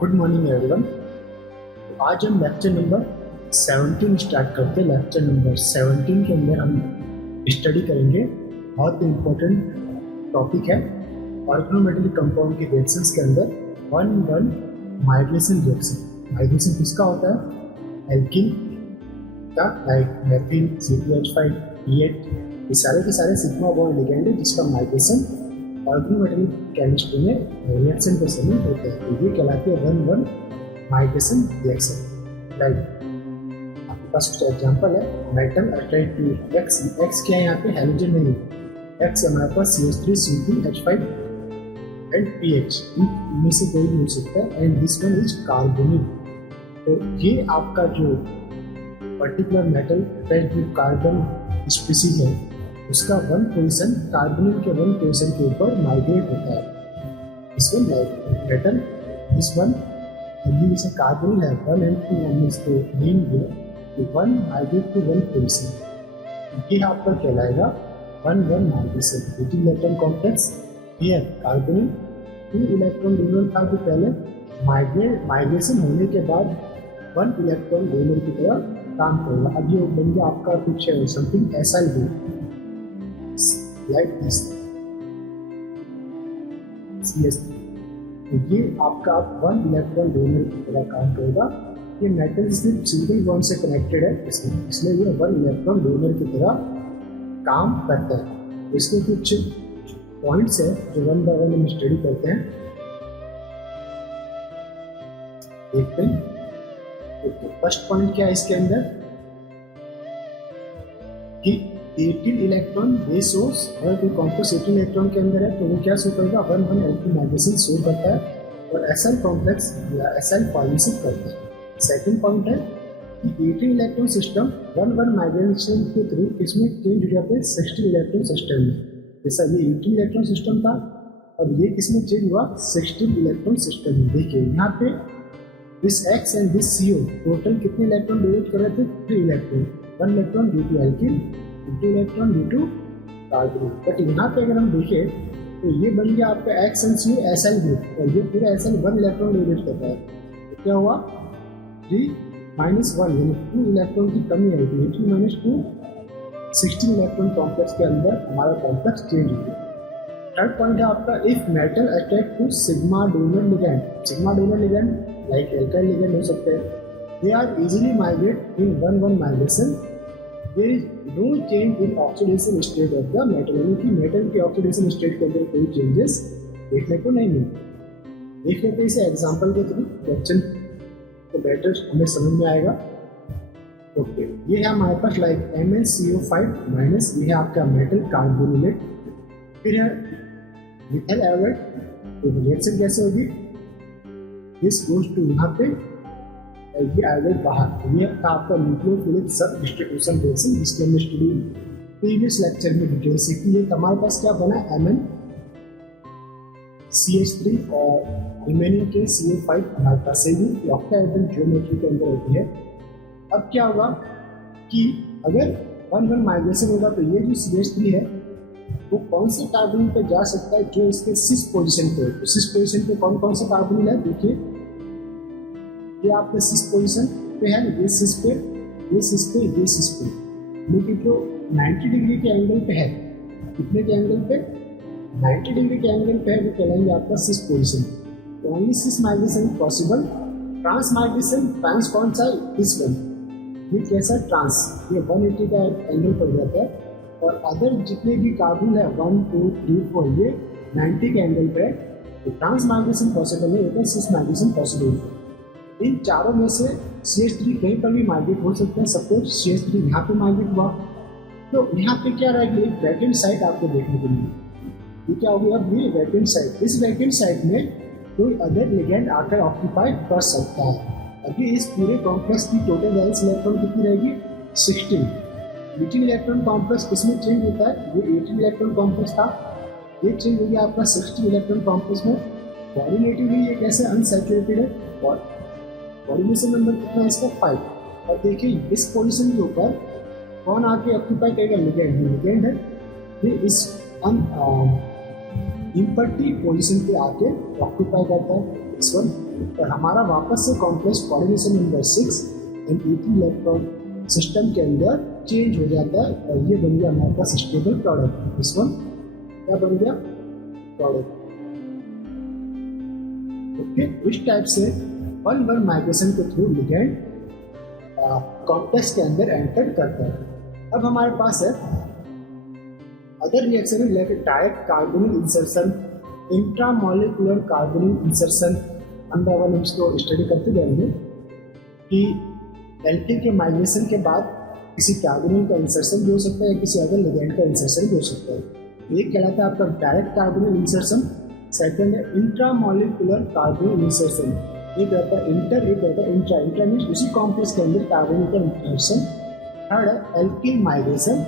Good morning everyone. आज हम lecture number 17 start करते हैं। लेक्चर नंबर 17 के अंदर हम स्टडी करेंगे, बहुत ही इम्पोर्टेंट टॉपिक है, ऑर्गेनोमेटेलिक कंपाउंड के रिएक्शंस के अंदर 1,1 माइग्रेशन रिएक्शन। माइग्रेशन किसका होता है? एल्किन का, लाइक मेथिल, CpH5, E8, ये सारे के सारे सिग्मा बॉन्ड लिगेंड है जिसका माइग्रेशन ऑर्गेनोमेटेलिक केमिस्ट्री में रिएक्शन के समय होते हैं। तो ये कहलाते हैं 1,1 माइग्रेशन रिएक्शन। राइट, आपके पास कुछ एग्जांपल है। Metal attract to X. X क्या है यहाँ पे? हैलोजन नहीं, एक्स हमारे पास CH3, CpH5 एंड PH, इनमें से कोई भी हो सकता है। And this one is carbonyl. तो ये आपका जो particular metal attached to carbon species है उसका वन पोजीशन कार्बोनिल के वन पोजीशन के ऊपर माइग्रेट होता है। इस वन मेटल, दिस वन जैसे कार्बोनिल है 1 and 2 हमने इसको नेम दिया, 1 माइग्रेट टू 1 पोजीशन। ये आपका कहलाएगा 1,1 migration. 2 electron complex here carbonyl, 2 electron donor था जो पहले माइग्रेशन होने के बाद 1 इलेक्ट्रॉन डोनर की तरह काम करेगा। अब ये बन गया आपका कुछ something acyl group like this CH3। तो ये आपका 1 इलेक्ट्रॉन डोनर की तरह काम करेगा। ये मेटल सिर्फ सिंगल बॉन्ड से कनेक्टेड है, इसलिए ये 1 इलेक्ट्रॉन डोनर की तरह काम करता है। तो इसके कुछ पॉइंट्स है जो 1 by 1 हम स्टडी करते हैं, देखते हैं। तो फर्स्ट पॉइंट क्या है इसके अंदर कि 18 इलेक्ट्रॉन बेस सोर्स, अगर कोई कॉम्प्लेक्स 18 इलेक्ट्रॉन के अंदर है तो वो क्या शो करेगा? 1,1 एल्किल माइग्रेशन शो करता है और एसएल कॉम्प्लेक्स या एसएल फॉर्मेशन करता है। सेकंड पॉइंट है कि 18 इलेक्ट्रॉन सिस्टम 1,1 माइग्रेशन के थ्रू इसमें चेंज हो जाते हैं 16 इलेक्ट्रॉन सिस्टम में। जैसा ये 18 इलेक्ट्रॉन सिस्टम था, अब ये किसमें चेंज हुआ? 16 इलेक्ट्रॉन सिस्टम में। देखिए यहाँ पे this X and this CO total कितने इलेक्ट्रॉन डोनेट कर रहे थे? 3 electron. 1 electron due to alkene, 2 electron due to carbonyl. But यहाँ पे अगर हम देखें तो ये बन गया आपका X and CO acyl group, और ये पूरा एसएल 1 इलेक्ट्रॉन डोनेट करता है। तो क्या हुआ? 3 - 1 यानी 2 इलेक्ट्रॉन की कमी आई थी। 18 - 2 16 इलेक्ट्रॉन कॉम्प्लेक्स के अंदर हमारा कॉम्प्लेक्स चेंज हो गया। थर्ड पॉइंट है आपका if metal attract to sigma donor ligand. Sigma donor ligand like alkyl ligand हो सकते हैं, they are easily migrate in 1,1 migration. There is no change in oxidation state of the metal, यानी कि metal के oxidation state के अंदर कोई changes देखने को नहीं मिलते। देख लेते हैं इसे एग्जांपल के थ्रू, क्वेश्चन तो बेटर हमें समझ में आएगा। ओके, ये है हमारे पास लाइक MnCO5- ये है आपका मेटल कार्बोनिलेट। फिर है मिथाइल एल्डेहाइड। तो रिएक्शन कैसे होगी? दिस गोज टू यहाँ पे ये एल्डेहाइड बाहर। ये था आपका न्यूक्लियोफिलिक सब डिस्ट्रीब्यूशन रिएक्शन जिसके हमने स्टडी प्रीवियस लेक्चर में डिटेल सीखी है। हमारे पास क्या बना? MnCH3 और रिमेनिंग के CO5 हमारे पास से भी ऑक्टाहेड्रल ज्योमेट्री के अंदर होती है। अब क्या होगा कि अगर 1,1 माइग्रेशन होगा तो ये जो CH3 है वो कौन से कार्बोनिल पे जा सकता है? जो इसके सिस पोजीशन पे। तो सिस पोजीशन पे कौन कौन से कार्बोनिल है? देखिए ये आपके सिस पोजीशन पे है, ये सिस पे, ये सिस पे, ये सिस पे, लेकिन जो 90 डिग्री के एंगल पे है, कितने के एंगल पे? 90 डिग्री के एंगल पे है, वो कहलाएंगे आपका सिस पोजीशन। तो only cis migration possible. Trans migration, trans कौन सा है? This one. ये कैसा? ट्रांस, ये 180 का एंगल पड़ जाता है। और अदर जितने भी कार्बन है 1, 2, 3, 4 ये 90 के एंगल पे है। तो ट्रांस माइग्रेशन पॉसिबल नहीं होता, सिस माइग्रेशन पॉसिबल होता है। इन चारों में से CH3 कहीं पर भी माइग्रेट हो सकता है। सपोज CH3 यहाँ पे माइग्रेट हुआ तो यहाँ पे क्या रहेगी? एक वैकेंट साइट आपको देखने को मिलेगी। ये क्या होगी? अब ये वैकेंट साइट, इस वैकेंट साइट में कोई अदर लिगेंड आकर ऑक्यूपाई कर सकता है। अभी इस पूरे कॉम्प्लेक्स की टोटल वैलेंस इलेक्ट्रॉन कितनी रहेगी? 16। 18 इलेक्ट्रॉन कॉम्प्लेक्स किसमें चेंज होता है? ये 18 इलेक्ट्रॉन कॉम्प्लेक्स था, ये चेंज हो गया आपका 16 इलेक्ट्रॉन कॉम्प्लेक्स में। कोऑर्डिनेटिवली ये कैसे अनसैचुरेटेड है और कोऑर्डिनेशन नंबर कितना है इसका? 5। और देखिए इस पोजीशन के ऊपर कौन आके ऑक्यूपाई करेगा? लिगेंड। लिगेंड है ये इस इम्पर्टी पोजीशन पे आके ऑक्यूपाई करता है। इस वन और हमारा वापस से complex coordination number 6 and 18 electron system के अंदर चेंज हो जाता है और ये बन गया हमारे पास स्टेबल प्रोडक्ट। इस वन क्या बन गया, प्रोडक्ट। ओके, इस टाइप से वन माइग्रेशन के थ्रू लिगेंड कॉम्प्लेक्स के अंदर एंटर करता है। अब हमारे पास है other reaction like direct carbonyl insertion, intramolecular carbonyl insertion. अंदर हम इसको स्टडी करते जाएंगे कि एल्किल के माइग्रेशन के बाद किसी कार्बोनिल का इंसर्शन भी हो सकता है या किसी अदर लिगेंड का इंसर्शन भी हो सकता है। एक कहलाता है आपका डायरेक्ट कार्बोनिल इंसर्शन, सेकंड है इंट्रामोलिकुलर कार्बोनिल इंसर्शन, एक रहता है इंटर, एक रहता है इंट्रा। इंट्रा मीन्स उसी कॉम्प्लेक्स के अंदर कार्बोनिल का इंसर्शन। थर्ड है एल्किल माइग्रेशन।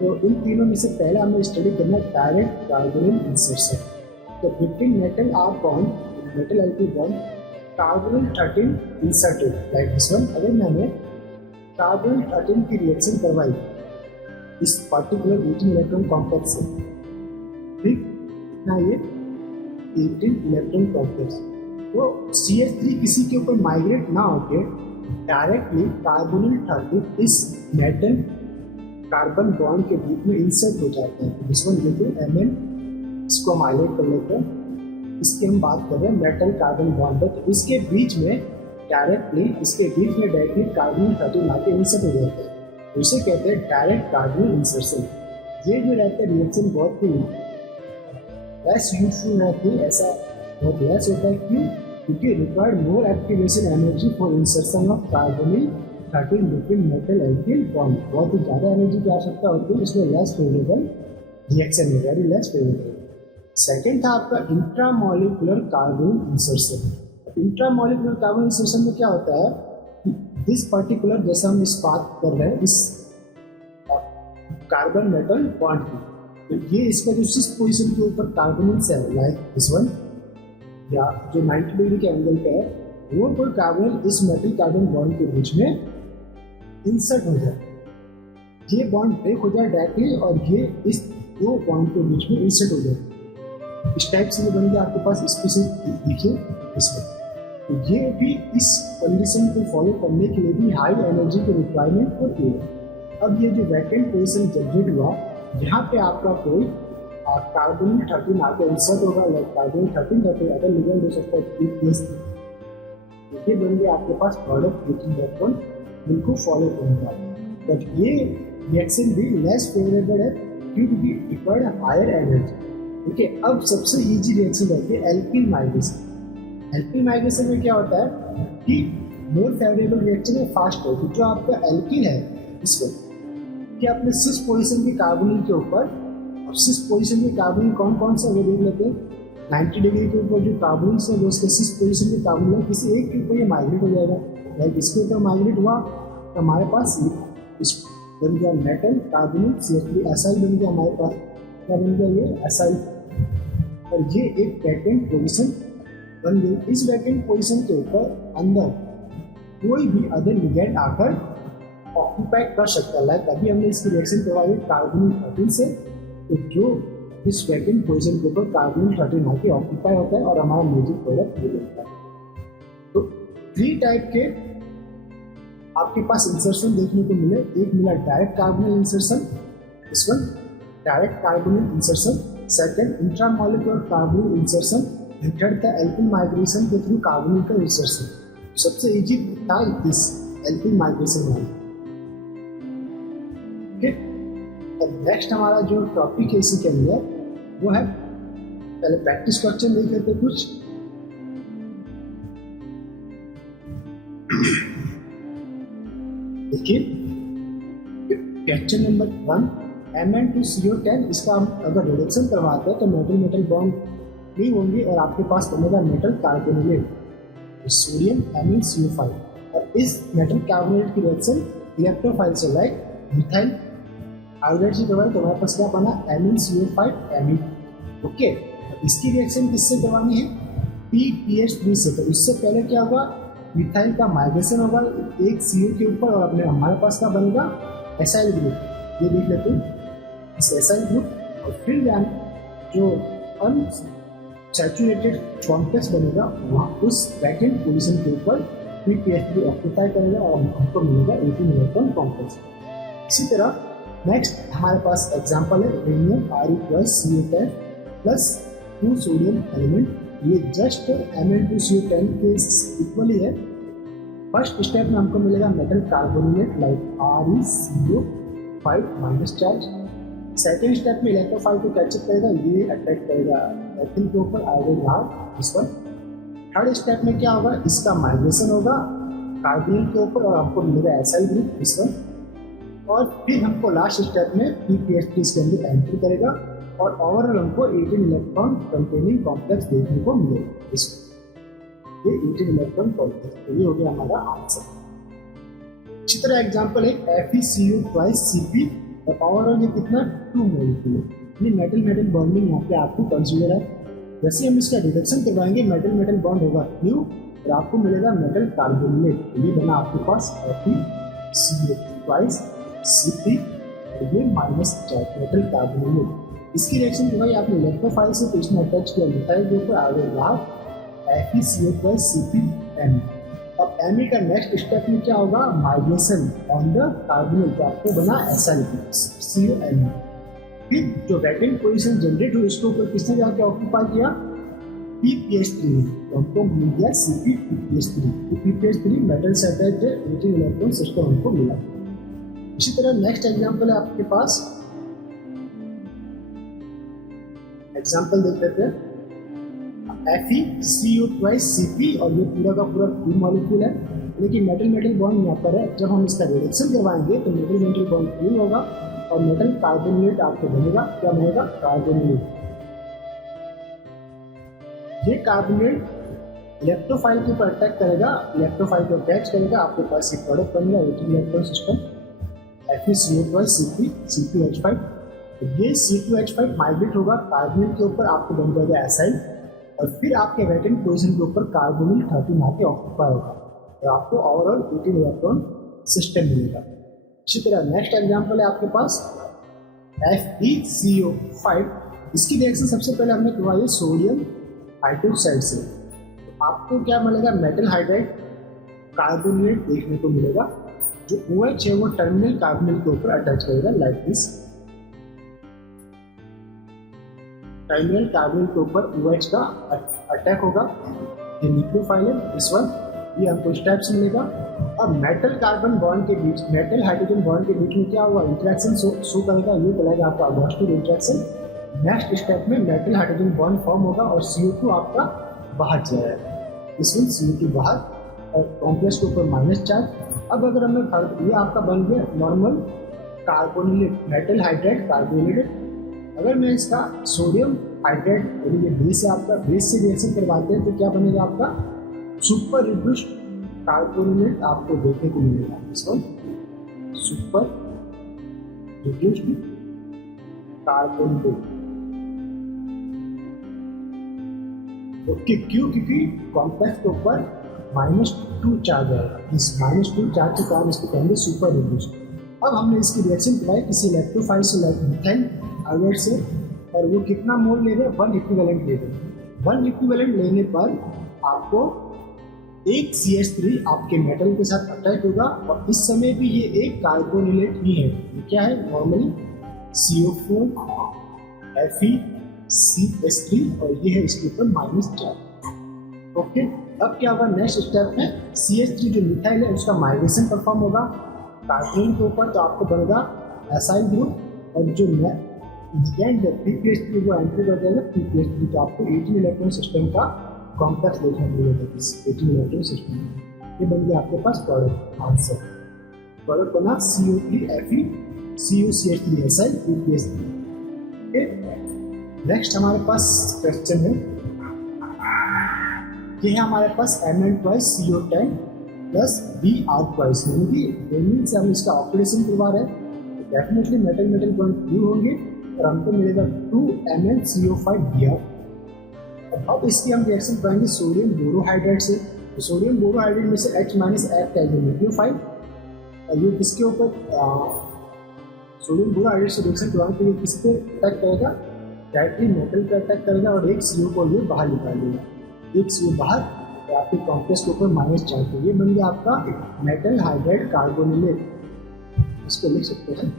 तो इन तीनों में से पहले हमें स्टडी करना है डायरेक्ट कार्बोनिल इंसर्शन। तो between metal R bond, metal alkyl bond, carbonyl 13 inserted like this one. अगर मैंने कार्बोनिल 13 की रिएक्शन करवाई इस पर्टिकुलर 18 इलेक्ट्रॉन कॉम्प्लेक्स से, ठीक ना, ये 18 इलेक्ट्रॉन कॉम्प्लेक्स, तो CH3 किसी के ऊपर माइग्रेट ना होके डायरेक्टली कार्बोनिल 13 इस मेटल कार्बन बॉन्ड के बीच में इंसर्ट हो जाते हैं। दिस वन देखिए Mn, इसको हम हाईलाइट कर लेते हैं। इसकी हम बात कर रहे हैं मेटल कार्बन बॉन्ड है, तो इसके बीच में डायरेक्टली कार्बोनिल 13 आके इंसर्ट हो जाते हैं, तो इसे कहते हैं डायरेक्ट कार्बोनिल इंसर्शन। ये जो रहता है रिएक्शन बहुत ही लेस यूजफुल रहती है, ऐसा बहुत लेस होता है। क्यों? क्योंकि required more activation energy for insertion of carbonyl 13 between metal alkyl bond. बहुत ही ज़्यादा एनर्जी की आवश्यकता होती है, इसमें लेस फेवरेबल रिएक्शन है, वेरी लेस फेवरेबल। सेकेंड था आपका intramolecular carbonyl insertion. Intramolecular carbonyl insertion में क्या होता है, दिस पर्टिकुलर, जैसे हम इस बात कर रहे हैं इस कार्बन मेटल बॉन्ड की, तो ये इसका जो 6 पोजीशन के ऊपर कार्बोनिल है लाइक दिस वन, या जो 90 डिग्री के एंगल पे है, वो कोई कार्बोनिल इस मेटल कार्बन बॉन्ड के बीच में इंसर्ट हो जाए, ये बॉन्ड ब्रेक हो जाए डायरेक्टली और ये इस दो बॉन्ड के बीच में इंसर्ट हो जाए। इस टाइप से ये बन गया आपके पास स्पीसीज, देखिए इसमें। तो ये भी इस कंडीशन को फॉलो करने के लिए भी हाई एनर्जी की रिक्वायरमेंट होती है। अब ये जो वैकेंट पोजिशन जनरेट हुआ, यहाँ पे आपका कोई कार्बोनिल 13 आके इंसर्ट होगा, लाइक कार्बोनिल 13 अदर लिगेंड हो सकता है, ये बन गया आपके पास प्रोडक्ट विच इलेक्ट्रॉन बिल्कुल फॉलो करेगा। बट ये रिएक्शन भी लेस फेवरेबल है क्योंकि रिक्वायर्ड हायर एनर्जी। ठीक है, अब सबसे इजी रिएक्शन रहती है एल्किल माइग्रेशन। एल्किल माइग्रेशन में क्या होता है कि मोर फेवरेबल रिएक्शन है फास्ट है, जो आपका एल्किल है इसको कि अपने 6 पोजीशन के कार्बोनिल के ऊपर, अब 6 पोजीशन के कार्बोनिल कौन कौन सा वो देख लेते हैं। 90 डिग्री के ऊपर जो कार्बोनिल है वो उसके 6 पोजीशन के कार्बोनिल है, किसी एक के ऊपर ये माइग्रेट हो जाएगा। लाइक इसके ऊपर माइग्रेट हुआ तो हमारे पास इस बन गया मेटल कार्बोनिल CH3 एसाइल बन गया हमारे पास, क्या बन गया ये एसाइल, और ये एक वैकेंट पोजीशन बन गई। इस वैकेंट पोजीशन के ऊपर अंदर कोई भी अदर लिगेंड आकर ऑक्यूपाई कर सकता है। लाइक अभी हमने इसकी रिएक्शन करवाई कार्बोनिल 13 से, तो जो इस वैकेंट पोजीशन के ऊपर कार्बोनिल 13 आके ऑक्यूपाई होता है और हमारा म्यूजिक प्रोडक्ट ये बनता है। तो 3 टाइप के आपके पास इंसर्शन देखने को मिले। एक मिला डायरेक्ट कार्बोनिल इंसर्शन, इस one direct carbonyl insertion, second intramolecular carbonyl insertion, and third था एल्किल माइग्रेशन के थ्रू कार्बोनिल का इंसर्शन। सबसे इजी था दिस एल्किल माइग्रेशन वाला। अब नेक्स्ट हमारा जो टॉपिक है इसी के अंदर वो है, पहले प्रैक्टिस क्वेश्चन देख लेते कुछ। देखिए क्वेश्चन नंबर 1, Mn2CO10, इसका हम अगर रिडक्शन करवाते हैं तो मेटल मेटल बॉन्ड फ्री होंगे और आपके पास बनेगा मेटल कार्बोनेट, सोडियम MnCO5, और इस मेटल कार्बोनेट की रिएक्शन इलेक्ट्रोफाइल से लाइक मिथाइल हाइड्राइड से करवाए तो हमारे पास क्या बना MnCO5 Ame। ओके, इसकी रिएक्शन किससे करवानी है PPH3 से। तो इससे पहले क्या होगा, मिथाइल का माइग्रेशन होगा एक CO के ऊपर और अपने हमारे पास क्या बनेगा एसाइल ग्रुप। ये देख लेते हैं इस एसाइल ग्रुप, और फिर जो सैचुरेटेड कॉम्प्लेक्स बनेगा वहाँ उस वैकेंट पोजीशन के ऊपर PPH3 ऑक्यूपाई करेगा और हमको मिलेगा 18 इलेक्ट्रॉन कॉम्प्लेक्स। इसी तरह नेक्स्ट हमारे पास एग्जांपल है rhenium Re+CO10 plus 2 sodium element. ये जस्ट Mn2CO10 के इक्वली है। फर्स्ट स्टेप में हमको मिलेगा metal carbonate like ReCO5 minus charge. Second step में इलेक्ट्रोफाइल को कैचअप करेगा, ये अटैक करेगा एथिल के ऊपर आयोडीन लाल इस पर। थर्ड स्टेप में क्या होगा, इसका माइग्रेशन होगा कार्बोनिल के ऊपर और आपको मिलेगा एसाइल ग्रुप इस पर। और फिर हमको लास्ट स्टेप में PPH3 इसके अंदर एंट्री करेगा और ओवरऑल हमको 18 इलेक्ट्रॉन कंटेनिंग कॉम्प्लेक्स देखने को मिलेगा इसमें। ये 18 इलेक्ट्रॉन कॉम्प्लेक्स, तो ये हो गया हमारा आंसर। इसी तरह एग्जांपल है FeCO2CP और ओवरऑल ये कितना 2 मॉलिक्यूल है। ये मेटल मेटल बॉन्डिंग यहाँ पे आपको कंसीडर है। जैसे हम इसका डिडक्शन करवाएंगे मेटल मेटल बॉन्ड होगा Q और आपको मिलेगा मेटल कार्बोनेट। ये बना आपके पास FeCO2CP और ये माइनस चार्ज मेटल कार्बोनेट। इसकी रिएक्शन करवाई आपने इलेक्ट्रोफाइल से, तो इसमें अटैच किया मिथाइल के ऊपर आगे रहा FeCO2CpM। अब Me का नेक्स्ट स्टेप में क्या होगा, माइग्रेशन ऑन द कार्बोनिल, तो आपको बना एसाइल COM। फिर जो वैकेंट पोजीशन जनरेट हुई इसको ऊपर किसने जाके ऑक्यूपाई किया, PPH3, तो हमको मिल गया CpPPH3। PPH3 मेटल से अटैच्ड है, 18 इलेक्ट्रॉन सिस्टम हमको मिला। इसी तरह नेक्स्ट एग्जांपल है आपके पास, एग्जांपल देख लेते हैं FeCO2CP और ये पूरा का पूरा 2 मॉलिक्यूल है, लेकिन मेटल मेटल बॉन्ड यहाँ पर है। जब हम इसका रिडक्शन करवाएंगे तो मेटल मेटल बॉन्ड क्लीन होगा और मेटल कार्बोनेट आपको बनेगा। क्या बनेगा, कार्बोनेट। ये कार्बोनेट इलेक्ट्रोफाइल के ऊपर अटैक करेगा, इलेक्ट्रोफाइल को कैच करेगा, आपके पास एक प्रोडक्ट बनेगा 18 इलेक्ट्रॉन सिस्टम FeCO2CP C2H5। ये C2H5 माइग्रेट होगा कार्बोनिल के ऊपर, आपको बन जाएगा एसाइल और फिर आपके वैकेंट पोजीशन के ऊपर कार्बोनिल 13 आके ऑक्यूपाई होगा और आपको ओवरऑल 18 इलेक्ट्रॉन सिस्टम मिलेगा। इसी तरह नेक्स्ट एग्जांपल है आपके पास FeCO5। इसकी रिएक्शन सबसे पहले हमने करवाई है सोडियम हाइड्रोक्साइड से, तो आपको क्या मिलेगा, मेटल हाइड्राइड कार्बोनेट देखने को मिलेगा। जो OH है वो टर्मिनल कार्बोनिल के ऊपर अटैच करेगा लाइक दिस। टर्मिनल कार्बोनिल के ऊपर OH का अटैक होगा, ये न्यूक्लियोफाइल है इस वन, ये हमको स्टेप्स मिलेगा। अब मेटल कार्बन बॉन्ड के बीच, मेटल हाइड्रोजन बॉन्ड के बीच में क्या हुआ, इंटरेक्शन शो करेगा, ये कहलाएगा आपका अगॉस्टिन इंटरेक्शन। नेक्स्ट स्टेप में मेटल हाइड्रोजन बॉन्ड फॉर्म होगा और CO2 आपका बाहर जाएगा, इसमें CO2 बाहर और कॉम्प्लेक्स के ऊपर माइनस चार्ज। अब अगर हमें ये आपका बन गया नॉर्मल कार्बोनिलेट, मेटल हाइड्राइड कार्बोनेट। अगर मैं इसका सोडियम हाइड्राइड, यानी ये बेस है आपका, बेस से रिएक्शन करवाते हैं तो क्या बनेगा आपका सुपर रिड्यूस्ड कार्बोनेट आपको देखने को मिलेगा। इसको सुपर रिड्यूस्ड कार्बोनेट। ओके, क्यों, क्योंकि कॉम्प्लेक्स के ऊपर -2 चार्ज आएगा, इस -2 चार्ज के कारण इसको कहेंगे सुपर रिड्यूस्ड। अब हमने इसकी रिएक्शन करवाई किसी इलेक्ट्रोफाइल से लाइक मिथाइल आयोडाइड से, और वो कितना मोल ले रहे हैं, 1 इक्विवेलेंट ले रहे हैं। 1 इक्विवेलेंट लेने पर आपको एक CH3 आपके मेटल के साथ अटैच होगा और इस समय भी ये एक कार्बोनिलेट ही है। ये क्या है, नॉर्मली CO4 FeCH3 और ये है इसके ऊपर माइनस चार्ज। ओके, अब क्या होगा, नेक्स्ट स्टेप में CH3 जो मिथाइल है उसका माइग्रेशन परफॉर्म होगा कार्बोनिल के ऊपर, तो आपको बनेगा एसाइल ग्रुप और जो लिगैंड है PPH3 वो एंट्री कर जाएगा PPH3, तो आपको 18 इलेक्ट्रॉन सिस्टम का कॉम्प्लेक्स देखने को मिलेगा इस 18 इलेक्ट्रॉन सिस्टम में। ये बन गया आपके पास प्रोडक्ट आंसर। प्रोडक्ट बना CO3 Fe COCH3 acyl PPH3। Okay, next हमारे पास क्वेश्चन है, ये है हमारे पास Mn2CO10 प्लस Br2, यानी कि ब्रोमीन से हम इसका ऑक्सीडेशन करवा रहे हैं, तो definitely metal metal bond few होंगे और हमको मिलेगा 2MnCO5Br। अब इसकी हम रिएक्शन कराएंगे सोडियम बोरोहाइड्राइड से, तो सोडियम बोरोहाइड्राइड में से H- ऐड करेंगे न्यूक्लियोफाइल और ये किसके ऊपर, सोडियम बोरोहाइड्राइड से रिएक्शन करवाएंगे तो ये किस पे अटैक करेगा, डायरेक्टली मेटल पे अटैक करेगा और एक CO को ये बाहर निकालेगा, एक CO बाहर और आपके कॉम्प्लेक्स के ऊपर -4। तो ये बन गया आपका मेटल हाइड्राइड कार्बोनिलेट। इसको लिख सकते हैं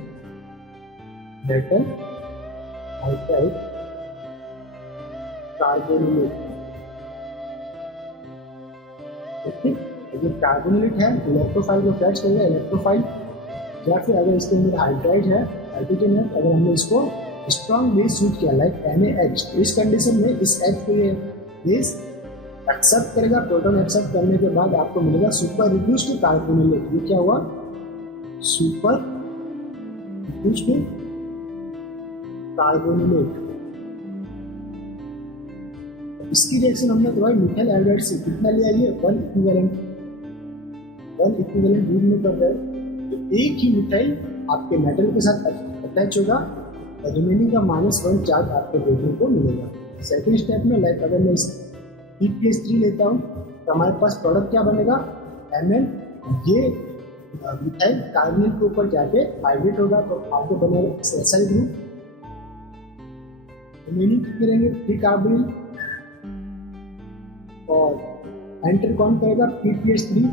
मेटल हाइड्राइड कार्बोनिलेट। ठीक, ये कार्बोनिलेट है, इलेक्ट्रोफाइल को कैच करेगा, इलेक्ट्रोफाइल, या फिर अगर इसके अंदर हाइड्राइड है, हाइड्रोजन है, अगर हमने इसको स्ट्रॉन्ग बेस यूज किया लाइक NaH, तो इस कंडीशन में इस H को ये बेस एक्सेप्ट करेगा। प्रोटॉन एक्सेप्ट करने के बाद आपको मिलेगा सुपर रिड्यूस्ड कार्बोनिलेट। ये क्या हुआ? Super reduced carbonylate. इसकी रिएक्शन हमने करवाई मिथाइल हाइड्राइड से। कितना लिया? ये 1 इक्विवेलेंट दूध में कर रहे हैं, तो एक ही मिथाइल आपके मेटल के साथ अटैच होगा और रिमेनिंग का -1 चार्ज आपको देखने को मिलेगा। सेकंड स्टेप में लाइक अगर मैं PPH3 लेता हूँ तो हमारे पास प्रोडक्ट क्या बनेगा? Mn। ये मिथाइल कार्बोनिल के ऊपर जाके हाइड्रेट होगा तो आपको बनेगा SL ग्रुप। रिमेनिंग कितने रहेंगे? 3 कार्बोनिल और एंटर कौन करेगा? PPH3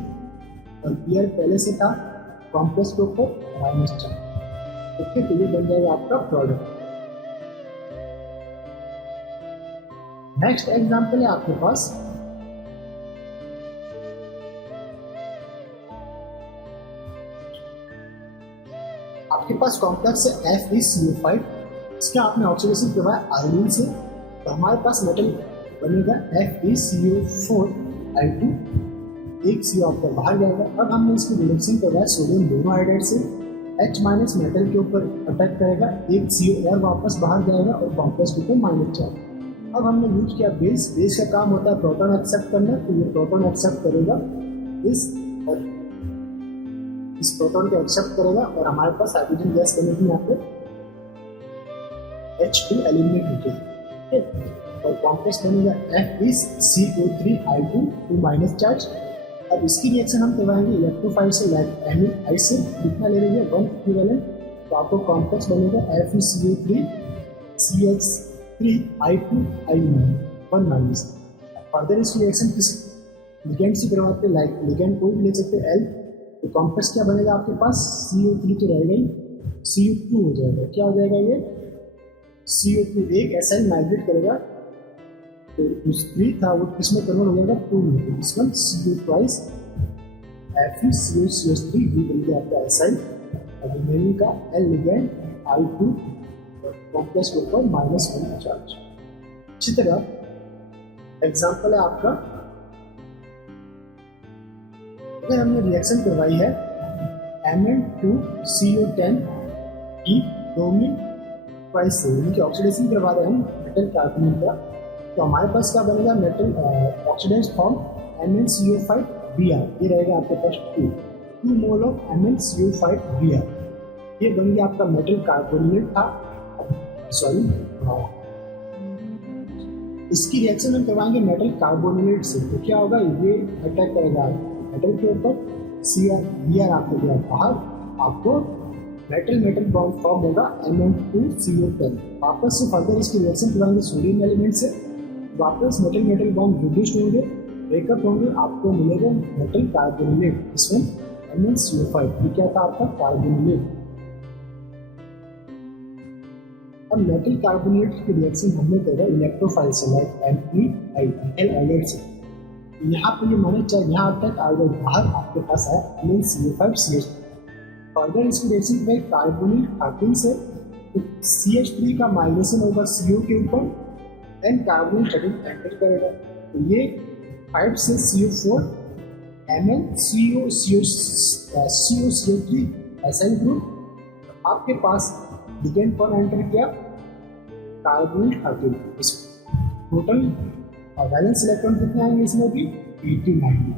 और पेयर पहले से था कॉम्प्लेक्स के ऊपर -4। ओके, तो ये बन जाएगा आपका प्रोडक्ट। नेक्स्ट एग्जांपल है आपके पास कॉम्प्लेक्स है FeCO5। इसका आपने ऑक्सीडेशन करवाया आयोडीन से, तो हमारे पास मेटल बनेगा FeCO4 एक CO आपका बाहर जाएगा। अब हमने इसकी रिडक्शन करवाया सोडियम मोनोहाइड्राइड से, H- मेटल के ऊपर अटैक करेगा, एक CO और वापस बाहर जाएगा और कॉम्प्लेक्स के ऊपर -4। अब हमने यूज किया बेस का काम होता है प्रोटॉन एक्सेप्ट करना, तो ये प्रोटॉन एक्सेप्ट करेगा इस प्रोटॉन को एक्सेप्ट करेगा और हमारे पास हाइड्रोजन गैस बनेगी यहाँ पे H2 एलिमिनेट होके, ठीक, और कॉम्प्लेक्स बनेगा FeCO3 2- चार्ज। अब इसकी रिएक्शन हम करवाएंगे इलेक्ट्रोफाइल से लाइक NaI से। कितना ले रही है? 1 इक्विवेलेंट, तो आपको कॉम्प्लेक्स बनेगा FeCO3 CH3I2I1-। फर्दर इसकी रिएक्शन किस लिगेंड से करवाते हैं लाइक लिगेंड कोई भी ले सकते हैं L, तो कॉम्प्लेक्स क्या बनेगा आपके पास? CO3 तो रहेगा ही, CO2 हो जाएगा। क्या हो जाएगा ये? CO2 एक SL माइग्रेट करेगा, तो उस 3 था वो किसमें कन्वर्ट हो जाएगा? 2 में। तो this one CO twice FeCO3 भी बन गया आपका SI और रिमेनिंग का L लिगेंड I2 कॉम्प्लेक्स के ऊपर -1 चार्ज। इसी तरह एग्जांपल है आपका, अगर हमने रिएक्शन करवाई है Mn2CO10 की ब्रोमीन ट्वाइस से, इनकी ऑक्सीडेशन करवा रहे हैं हम मेटल कार्बोनेट का, तो हमारे पास क्या बनेगा? Metal oxidized form MnCO5Br। ये रहेगा आपके पास 2 मोल ऑफ MnCO5Br। ये बन गया आपका मेटल कार्बोनेट था, सॉरी। इसकी रिएक्शन हम करवाएंगे मेटल कार्बोनेट से, तो क्या होगा? ये अटैक करेगा मेटल के ऊपर, Br आपको दिया बाहर, आपको मेटल बॉन्ड फॉर्म होगा Mn2CO10। वापस से फर्दर इसकी रिएक्शन करवाएंगे सोडियम एलिमेंट से, वापस मेटल बॉन्ड रिड्यूस्ड होंगे, ब्रेकअप होंगे, आपको मिलेगा मेटल कार्बोनेट, इसमें MnCO5। ये क्या था आपका? कार्बोनेट। अब मेटल कार्बोनेट की रिएक्शन हमने करा इलेक्ट्रोफाइल से लाइक NeI से। यहाँ पे ये -4 यहाँ तक आयोडाइड बाहर आपके पास है MnCO5CH। फर्दर इसकी रिएक्शन में कार्बोनिल 13 से, तो CH3 का माइग्रेशन होगा CO के ऊपर, देन कार्बोनिल 13 एंटर करेगा, तो ये 5 से CO4 MnCO3 SN ग्रुप। आपके पास लिगेंड पर एंटर किया कार्बोनिल 13। इस टोटल वैलेंस इलेक्ट्रॉन कितने आएंगे इसमें भी? 89।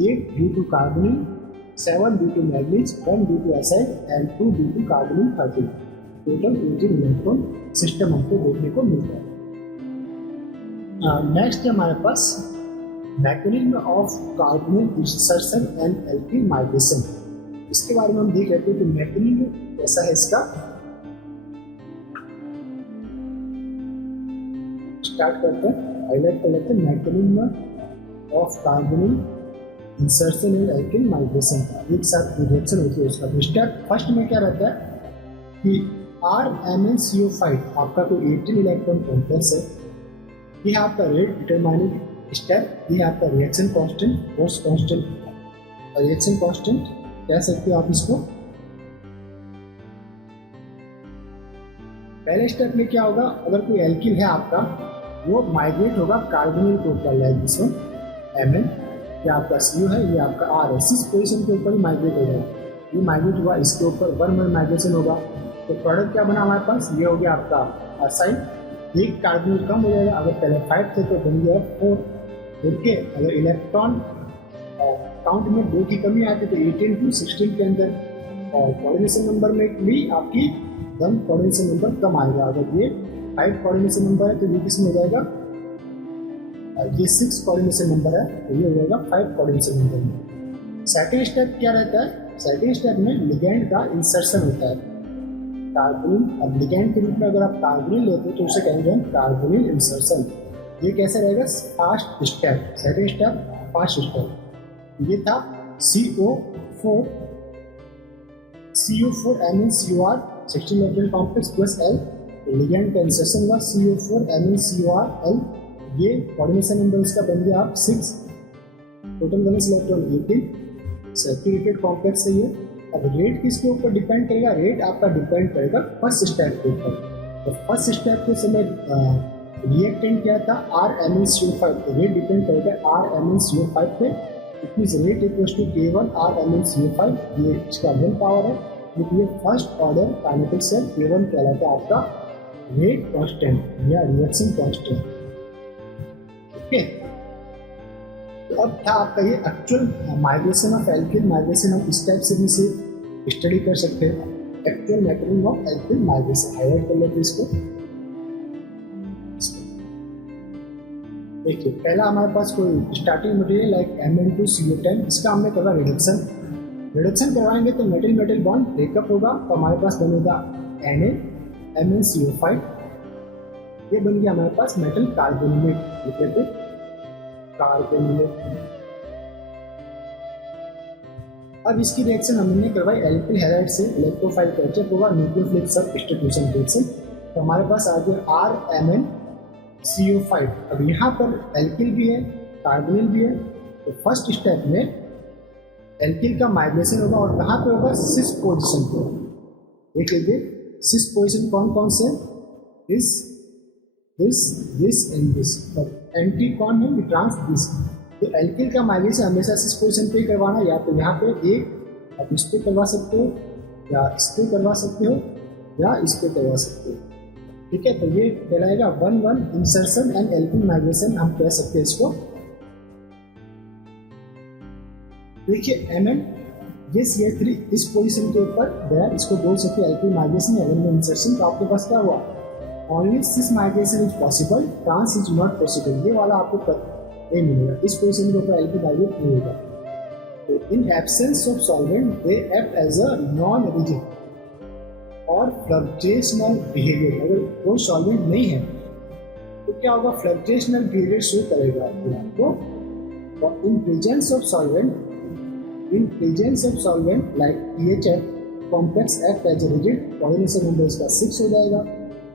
8 due to carbonyl, 7 due to manganese, 1 due to acid and 2 due to carbonyl 13। Total 18 electron system हमको देखने को मिलता है। नेक्स्ट है हमारे पास mechanism of carbonyl insertion and alkyl migration. इसके बारे में हम देख लेते हैं कि मैकेनिज्म कैसा है इसका। स्टार्ट करते हैं, हाईलाइट कर लेते हैं mechanism of carbonyl insertion in alkyl migration, एक साथ रिएक्शन होती है उसका। स्टेप फर्स्ट में क्या रहता है कि RMnCO5 आपका कोई 18 इलेक्ट्रॉन कॉम्प्लेक्स है, ये है आपका रेट डिटरमाइनिंग स्टेप, ये है आपका reaction constant, force constant, reaction constant कह सकते हो आप इसको। पहले स्टेप में क्या होगा, अगर कोई एल्किल है आपका वो माइग्रेट होगा कार्बोनिल के ऊपर, लाइक दिस वन Mn, ये आपका CO है, ये आपका R है, 6 पोजीशन के ऊपर ही माइग्रेट होगा, ये माइग्रेट हुआ, इसके ऊपर 1 माइग्रेशन होगा, तो प्रोडक्ट क्या बना हमारे पास, ये हो गया आपका असाइन, एक कार्बोनिल कम हो जाएगा, अगर पहले 5 थे तो बन गया 4। ओके, अगर इलेक्ट्रॉन काउंट में 2 की कमी आती तो 18 to 16 के अंदर, और कोऑर्डिनेशन नंबर में भी आपकी 1 कोऑर्डिनेशन नंबर कम आएगा। अगर ये 5 कोऑर्डिनेशन नंबर है तो ये किसमें हो जाएगा, ये 6 कोऑर्डिनेशन नंबर है तो ये हो जाएगा 5 कोऑर्डिनेशन नंबर में। सेकेंड स्टेप क्या रहता है, सेकेंड स्टेप में लिगैंड का इंसर्शन होता है कार्बोनिल। अब लिगैंड के रूप में अगर आप कार्बोनिल लेते हो तो उसे कहेंगे हम कार्बोनिल इंसर्शन। ये कैसे रहेगा, fast step, second step fast step. ये था CO4 MnCOR 16 electron complex plus L, ligand का इंसर्शन हुआ CO4 MnCOR L, ये कोऑर्डिनेशन नंबर इसका बन गया आप 6, total valence electron 18, saturated complex है ये। अब रेट किसके ऊपर डिपेंड करेगा, रेट आपका डिपेंड करेगा फर्स्ट स्टेप के ऊपर। तो फर्स्ट स्टेप के समय रिएक्टेंट क्या था RMnCO5, तो रेट डिपेंड करेगा RMnCO5 पे, it means rate equals to K1 RMnCO5, ये इसका 1 पावर है, क्योंकि ये फर्स्ट ऑर्डर काइनेटिक्स है, K1 कहलाता है आपका रेट कांस्टेंट या रिएक्शन कांस्टेंट। ओके, तो अब था आपका ये actual migration of alkyl migration, हम इस टाइप से भी इसे स्टडी कर सकते हैं, actual mechanism of alkyl migration. Highlight कर लेते इसको। देखिए, पहला हमारे पास कोई स्टार्टिंग मटेरियल लाइक Mn2CO10, इसका हमने करवा रिडक्शन। रिडक्शन करवाएंगे तो मेटल मेटल बॉन्ड ब्रेकअप होगा, तो हमारे पास बनेगा NaMnCO5, ये बन गया हमारे पास मेटल कार्बोनेट, लिख लेते कार्बोनेट। अब इसकी रिएक्शन हमने करवाई एल्किल हैलाइड से, इलेक्ट्रोफाइल कल्चर होगा, न्यूक्लियोफिलिक सब्स्टिट्यूशन रिएक्शन, तो हमारे पास आ गया RMnCO5। अब यहाँ पर एल्किल भी है कार्बोनिल भी है, तो फर्स्ट स्टेप में एल्किल का माइग्रेशन होगा, और कहाँ पे होगा, 6 पोजीशन पे। देख लीजिए 6 पोजीशन कौन कौन से, दिस एंड दिस, और एंटी कौन है, ट्रांस दिस। तो एल्किल का माइग्रेशन हमेशा 6 पोजीशन पे ही करवाना, या तो यहाँ पे एक आप इस पे करवा सकते हो, या इस पे करवा सकते हो, या इस पे करवा सकते हो। ठीक है, तो ये कहलाएगा 1-1 इंसर्शन एंड एल्किल माइग्रेशन, हम कह सकते हैं इसको। देखिए Mn ये CH3 इस पोजीशन के ऊपर गया, इसको बोल सकते हैं एल्किल माइग्रेशन या एल्किल इंसर्शन। तो आपके पास क्या हुआ, only cis migration is possible, trans is not possible, ये वाला आपको नहीं मिलेगा, इस पोजीशन के ऊपर एल्किल माइग्रेट नहीं होगा। तो in absence of solvent they act as a non rigid और फ्लक्चुएशनल बिहेवियर। अगर कोई सॉल्वेंट नहीं है तो क्या होगा, फ्लक्चुएशनल बिहेवियर शो करेगा आपको। और in presence of solvent like THF complex act as a rigid, coordination number इसका 6 हो जाएगा।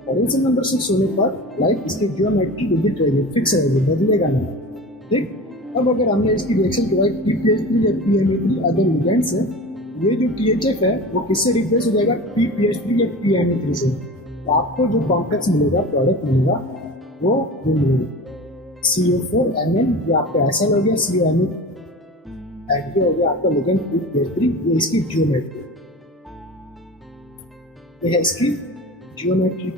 कोऑर्डिनेशन नंबर 6 होने पर लाइक इसकी ज्योमेट्री रिजिड रहेगी, फिक्स रहेगी, बदलेगा नहीं। ठीक, अब अगर हमने इसकी रिएक्शन करवाई TPH3 या PMA3 अदर लिगेंड से, ये जो THF है वो किससे रिप्लेस हो जाएगा, TPH3 या PMA3 से। तो आपको जो कॉम्प्लेक्स मिलेगा, प्रोडक्ट मिलेगा, वो मिलेगा CO4 Mn, ये आपका SL हो गया, COMe एंड ये हो गया आपका लिगेंड TPH3। ये इसकी ज्योमेट्री, ये है इसकी geometry.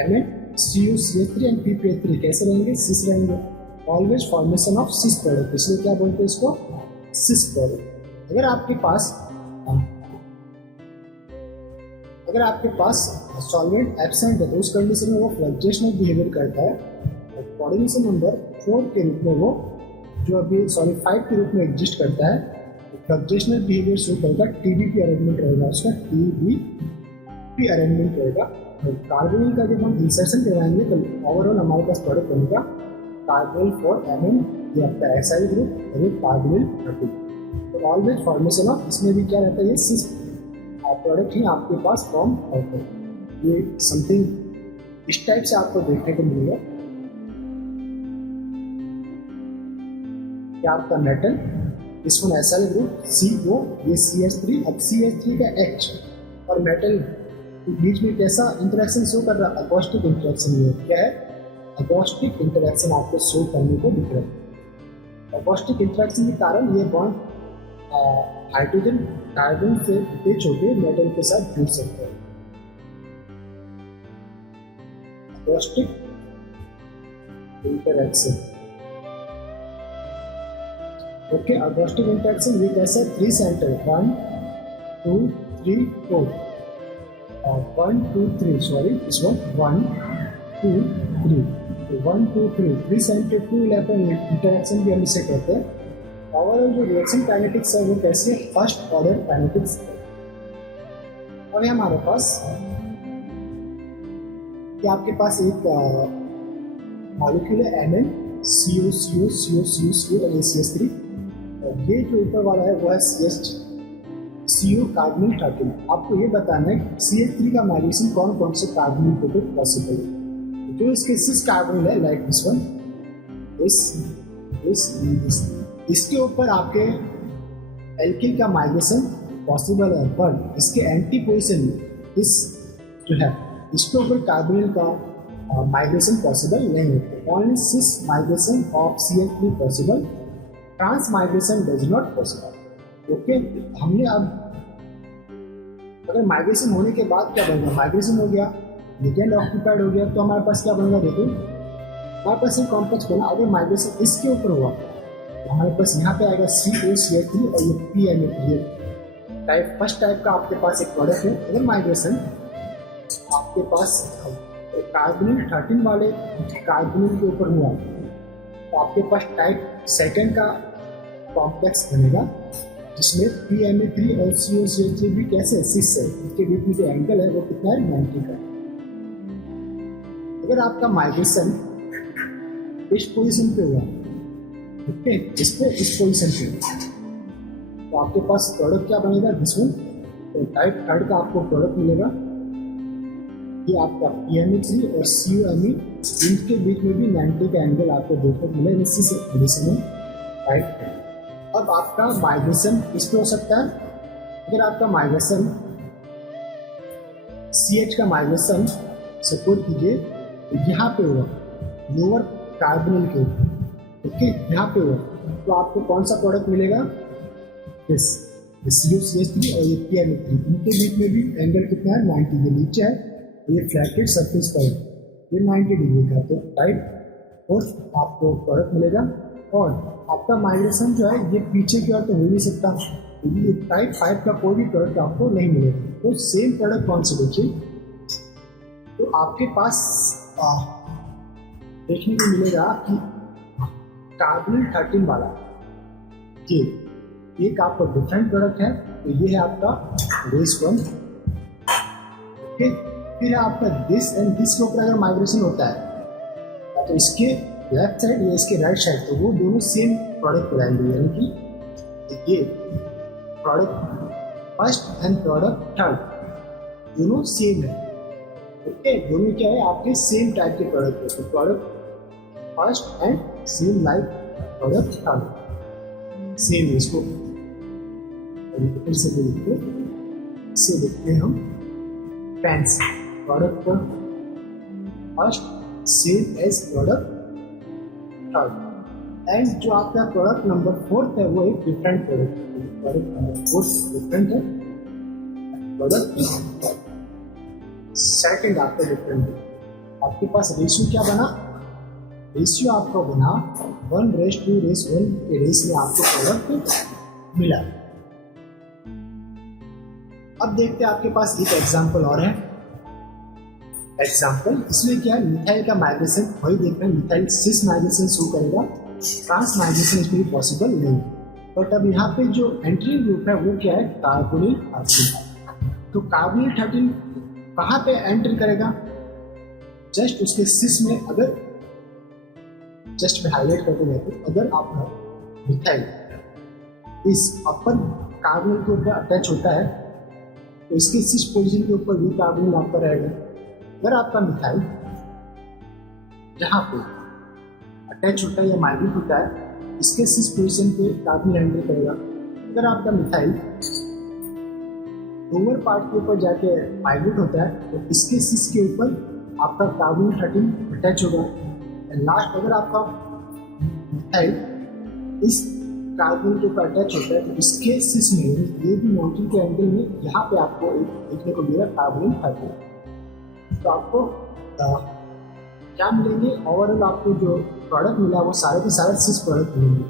Mn COCH3 and PPH3 कैसे रहेंगे, सिस रहेंगे, always formation of cis product, इसलिए क्या बोलते हैं इसको, सिस प्रोडक्ट। अगर आपके पास सॉल्वेंट एब्सेंट है तो उस कंडीशन में वो फ्लक्चुएशनल बिहेवियर करता है, और कोऑर्डिनेशन नंबर 4 के रूप में वो जो अभी 5 के रूप में एग्जिस्ट करता है, फ्लक्चुएशनल बिहेवियर शो करेगा, TBP अरेंजमेंट रहेगा उसका, TBP अरेंजमेंट रहेगा। कार्बोनिल का जब हम इंसर्शन करवाएंगे तो ओवरऑल हमारे पास प्रोडक्ट बनेगा कार्बोनिल 4 ये आपका एसाइल ग्रुप और ये कार्बोनिल 13। तो ऑलवेज फॉर्मेशन ऑफ इसमें भी क्या रहता है, ये सिस प्रोडक्ट ही आपके पास फॉर्म होता है। ये समथिंग इस टाइप से आपको देखने को मिलेगा कि आपका मेटल इस वन एसाइल ग्रुप CO, ये CH3, अब CH3 का H और मेटल के बीच में कैसा इंटरेक्शन शो कर रहा है, अकॉस्टिक इंटरेक्शन। ये क्या है, अकॉस्टिक इंटरेक्शन आपको शो करने को दिख रहा है। अकॉस्टिक इंटरेक्शन के कारण ये बॉन्ड हाइड्रोजन कार्बन से अटैच होकर मेटल के साथ जुड़ सकते हैं। Acoustic interaction, okay. Acoustic interaction ये कैसा है, 3 सेंटर 1 2 3 4 1 2 3 सॉरी इस वन 1 2 3 1 2 3 सेंटर 2 इलेक्ट्रॉन इंटरेक्शन भी हम इसे कहते हैं। ओवरऑल जो रिएक्शन काइनेटिक्स है वो कैसे, फर्स्ट ऑर्डर काइनेटिक्स। और हमारे पास कि आपके पास एक मॉलिक्यूल है NaCO और CH3, और ये जो ऊपर वाला है वो है CO कार्बोनिल 13। आपको ये बताना है CH3 का माइग्रेशन कौन कौन से कार्बोनिल पे पॉसिबल है। जो इसके सिस कार्बोनिल है लाइक दिस वन, इसके ऊपर आपके एल्किल का माइग्रेशन पॉसिबल है, पर इसके एंटी पोजिशन में इस जो है इसके ऊपर कार्बोनिल का माइग्रेशन पॉसिबल नहीं होता। Only cis migration of CH3 possible, trans migration does not possible. Okay, हमने अब अगर माइग्रेशन होने के बाद क्या बनेगा, माइग्रेशन हो गया, लिगेंड ऑक्यूपाइड हो गया, तो हमारे पास क्या बनेगा, देखो हमारे पास एक कॉम्प्लेक्स बना। अगर माइग्रेशन इसके ऊपर हुआ तो हमारे पास यहाँ पे आएगा COCH3 और ये PMA3 टाइप, फर्स्ट टाइप का आपके पास एक प्रोडक्ट है। अगर माइग्रेशन आपके पास कार्बोनिल 13 वाले कार्बोनिल के ऊपर हुआ तो आपके पास टाइप सेकंड का कॉम्प्लेक्स बनेगा, जिसमें PMA3 और COCH3 भी कैसे सिस है, इसके बीच में जो एंगल है वो कितना है, 90 का। अगर आपका माइग्रेशन इस पोजीशन पे हुआ, ओके, इस पोजीशन पे, तो आपके पास प्रोडक्ट क्या बनेगा, दिस वन। तो टाइप थर्ड का आपको प्रोडक्ट मिलेगा, ये आपका PMA3 और COMe, इनके बीच में भी 90 का एंगल आपको देखने को मिलेगा, इसी से पोजीशन है राइट। अब आपका माइग्रेशन इस पे हो सकता है। अगर आपका माइग्रेशन CH का माइग्रेशन सपोज कीजिए यहाँ पे हुआ, लोअर कार्बोनिल के ऊपर, ओके, यहाँ पे हुआ, तो आपको कौन सा प्रोडक्ट मिलेगा, दिस COCH3 और ये PMA3, इनके बीच में भी एंगल कितना है, 90। ये नीचे है, ये फ्लैटेड सरफेस पर ये 90 डिग्री का, तो टाइप और आपको प्रोडक्ट मिलेगा। और आपका माइग्रेशन जो है ये पीछे की ओर तो हो नहीं सकता, ये टाइप 5 का कोई भी प्रोडक्ट आपको नहीं मिलेगा। तो सेम प्रोडक्ट कौन से देखिए, तो आपके पास देखने को मिलेगा कि कार्बोनिल 13 वाला ये एक आपका डिफरेंट प्रोडक्ट है, तो ये है आपका रेस 1, ओके। फिर है आपका दिस एंड दिस के ऊपर अगर माइग्रेशन होता है तो इसके लेफ्ट साइड या इसके राइट साइड, तो वो दोनों सेम प्रोडक्ट बनाएंगे, यानी कि ये product first and product third दोनों सेम है, ओके। दोनों क्या है, आपके सेम टाइप के प्रोडक्ट है, तो product first and same like product third same है। इसको फिर से देखते हैं, इससे देखते हैं हम पेंस, product first same as product third, and जो आपका प्रोडक्ट नंबर 4 है वो एक डिफरेंट प्रोडक्ट है, प्रोडक्ट नंबर 4 डिफरेंट है, प्रोडक्ट सेकंड आपका डिफरेंट है। आपके पास रेशियो क्या बना, रेशियो आपको बना 1:1 के रेस में आपको प्रोडक्ट मिला। अब देखते हैं आपके पास एक एग्जांपल और है। एग्जांपल इसमें क्या है, मिथाइल का माइग्रेशन वही देख रहे हैं, मिथाइल सिस माइग्रेशन शो करेगा, ट्रांस माइग्रेशन इसमें पॉसिबल नहीं। बट अब यहाँ पे जो एंट्री ग्रुप है वो क्या है, कार्बोनिल 13। तो कार्बोनिल 13 कहाँ पे एंटर करेगा, जस्ट उसके सिस में अगर जस्ट में हाईलाइट करते रहते, अगर आपका मिथाइल इस अपर कार्बोनिल के ऊपर अटैच होता है तो इसके सिस पोजीशन के ऊपर भी कार्बोनिल आपका रहेगा। अगर आपका मिथाइल जहाँ पे अटैच होता है या माइग्रेट होता है, इसके सिस पोजीशन पे कार्बोनिल हैंडल करेगा। अगर आपका मिथाइल लोअर पार्ट के ऊपर जाके माइग्रेट होता है तो इसके सिस के ऊपर आपका कार्बोनिल 13 अटैच होगा। एंड लास्ट, अगर आपका मिथाइल इस कार्बन के ऊपर अटैच होता है तो इसके सिस में ये भी मॉलिक्यूल के एंगल में यहाँ पे आपको देखने को मिलेगा कार्बोनिल 13। तो आपको क्या मिलेंगे, ओवरऑल आपको जो प्रोडक्ट मिला वो सारे के सारे सिस प्रोडक्ट मिलेंगे।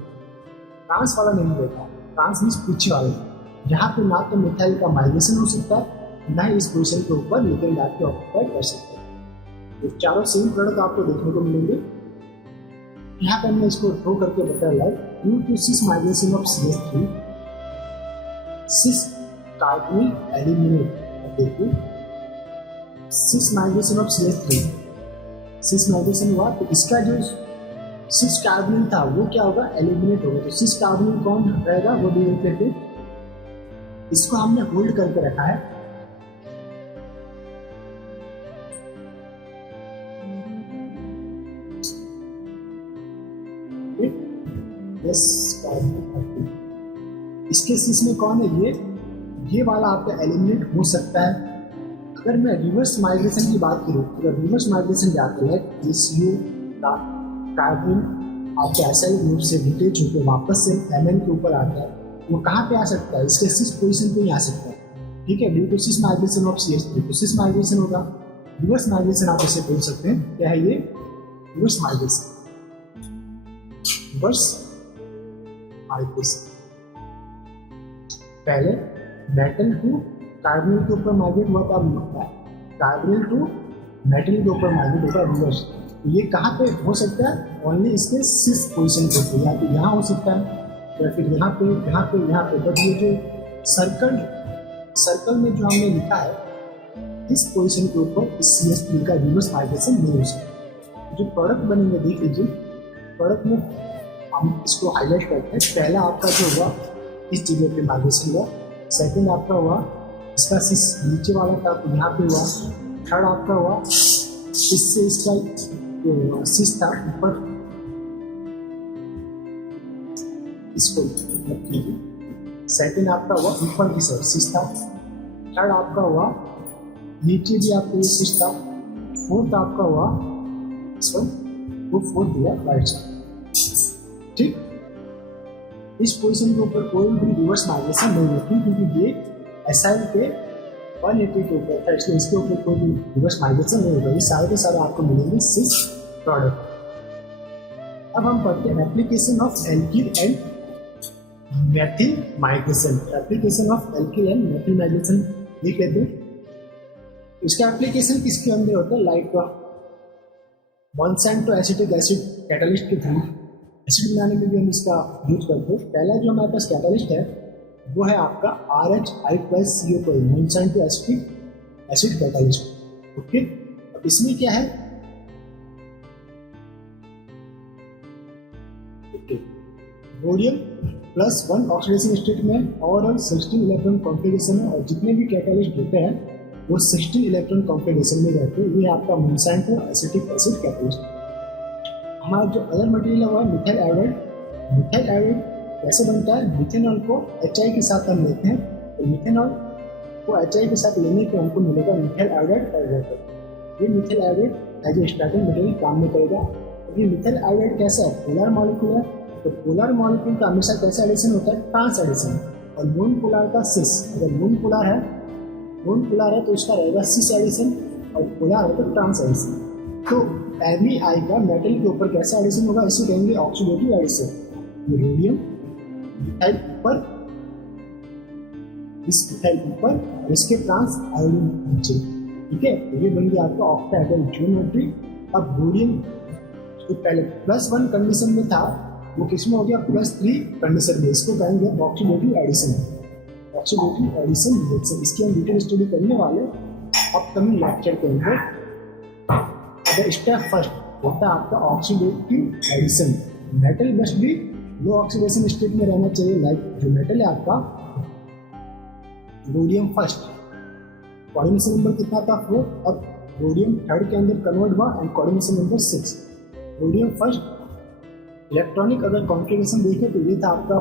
ट्रांस वाला नहीं मिलेगा, ट्रांस मीन्स पीछे वाला, जहाँ पे ना तो मिथाइल का माइग्रेशन हो सकता है, ना ही इस पोजिशन के ऊपर निकल डाल के ऑक्यूपाई कर सकते हैं। तो चारों सेम प्रोडक्ट आपको देखने को मिलेंगे। यहाँ पे हमने इसको ड्रॉ करके बताया like due to cis migration of CH3 cis carbonyl eliminate. देखिए cis migration of CH3, cis migration हुआ तो इसका जो सिस कार्बोनिल था वो क्या होगा, एलिमिनेट होगा। तो सिस कार्बोनिल कौन रहेगा वो भी करके इसको हमने होल्ड करके रखा है। इसके सिस में कौन है, ये वाला आपका एलिमिनेट हो सकता है। अगर मैं रिवर्स माइग्रेशन की बात करूँ, अगर रिवर्स माइग्रेशन जाते हैं ये CO का कार्बन आपके एसाइड ग्रुप से डिटेच होकर वापस से MN के ऊपर आता है, वो कहाँ पे आ सकता है, इसके सिस पोजीशन पे ही आ सकता है। ठीक है, due to cis migration of CH3 तो सिस माइग्रेशन होगा। रिवर्स माइग्रेशन आप इसे बोल सकते हैं, क्या है ये, रिवर्स माइग्रेशन। रिवर्स माइग्रेशन पहले मेटल टू कार्बोनिल के ऊपर माइग्रेट हुआ था, अब कार्बोनिल टू मेटल के ऊपर माइग्रेट होता है रिवर्स। तो ये कहाँ पे हो सकता है, ओनली इसके सिस पोजीशन के ऊपर, या तो यहाँ हो सकता है या फिर यहाँ पे, यहाँ पे, यहाँ पे। बट ये जो सर्कल में जो हमने लिखा है इस पोजीशन के ऊपर इस CH3 का रिवर्स माइग्रेशन नहीं हो सकता। जो प्रोडक्ट बनेंगे देख लीजिए, प्रोडक्ट में हम इसको हाईलाइट करते हैं। पहला आपका जो हुआ इस जगह पे माइग्रेशन हुआ, सेकंड आपका हुआ इसका सिस नीचे वाला था तो यहाँ पे हुआ, थर्ड आपका हुआ इससे इसका जो सिस था ऊपर इसको कीजिए, सेकंड आपका हुआ ऊपर की साइड सिस था, थर्ड आपका हुआ नीचे भी आपको ये सिस था, फोर्थ आपका हुआ इस वो फोर्थ हुआ राइट साइड। ठीक, इस पोजीशन के ऊपर कोई भी रिवर्स माइग्रेशन नहीं होती क्योंकि ये एसाइल के 180 के ऊपर था, इसलिए इसके ऊपर कोई भी रिवर्स माइग्रेशन नहीं होगा। ये सारे के सारे आपको मिलेंगे सिस प्रोडक्ट। अब हम पढ़ते हैं application of alkyl and methyl migration. Application of alkyl and methyl migration लिख लेते हैं। इसका एप्लीकेशन किसके अंदर होता है, like Monsanto acetic acid catalyst के थ्रू एसिड बनाने में भी हम इसका यूज करते हैं। पहला जो हमारे पास कैटालिस्ट है वो है आपका RH+CO Monsanto acetic acid catalyst. Okay, अब इसमें क्या है, बोरियम +1 ऑक्सीडेशन स्टेट में और 16 इलेक्ट्रॉन कॉन्फ़िगरेशन है, और जितने भी कैटालिस्ट होते हैं वो 16 इलेक्ट्रॉन कॉन्फ़िगरेशन में रहते हैं। ये आपका मोनसेंटो एसिटिक एसिड कैटालिस्ट। हमारा जो अदर मटेरियल है मिथाइल आयोडाइड। मिथाइल आयोडाइड कैसे बनता है, मिथेनॉल को HI के साथ हम लेते हैं, तो मिथेनॉल को HI के साथ लेने पे हमको मिलेगा मिथाइल आयोडाइड और वाटर। ये methyl iodide as a starting material काम में करेगा। अब ये मिथाइल आयोडाइड कैसा है, पोलर मॉलिक्यूल है, तो पोलर मॉलिक्यूल का हमेशा कैसा एडिशन होता है, ट्रांस एडिशन, और नॉन पोलर का सिस। अगर नॉन पोलर है तो उसका रहेगा सिस एडिशन, और पोलर है तो ट्रांस एडिशन। तो MeI का मेटल के ऊपर कैसा एडिशन होगा, इसे कहेंगे ऑक्सीडेटिव एडिशन। रोडियम मिथाइल ऊपर, इस मिथाइल ऊपर, इसके ट्रांस आयोडीन नीचे। ठीक है, ये बन गया आपका ऑक्टाहेड्रल ज्योमेट्री। अब रोडियम जो पहले +1 कंडीशन में था वो किसमें हो गया, +3 कंडीशन में। इसको कहेंगे oxidative addition. Oxidative addition reaction, इसकी हम डिटेल स्टडी करने वाले अपकमिंग लेक्चर के अंदर। द स्टेप फर्स्ट होता है आपका ऑक्सीडेटिव एडिशन। मेटल मस्ट भी लो ऑक्सीडेशन स्टेट में रहना चाहिए। लाइक जो मेटल है आपका रोडियम फर्स्ट, कोऑर्डिनेशन नंबर कितना था 4, अब रोडियम थर्ड के अंदर कन्वर्ट हुआ and coordination number 6। Rhodium first electronic अगर कॉन्फ़िगरेशन देखें तो ये था आपका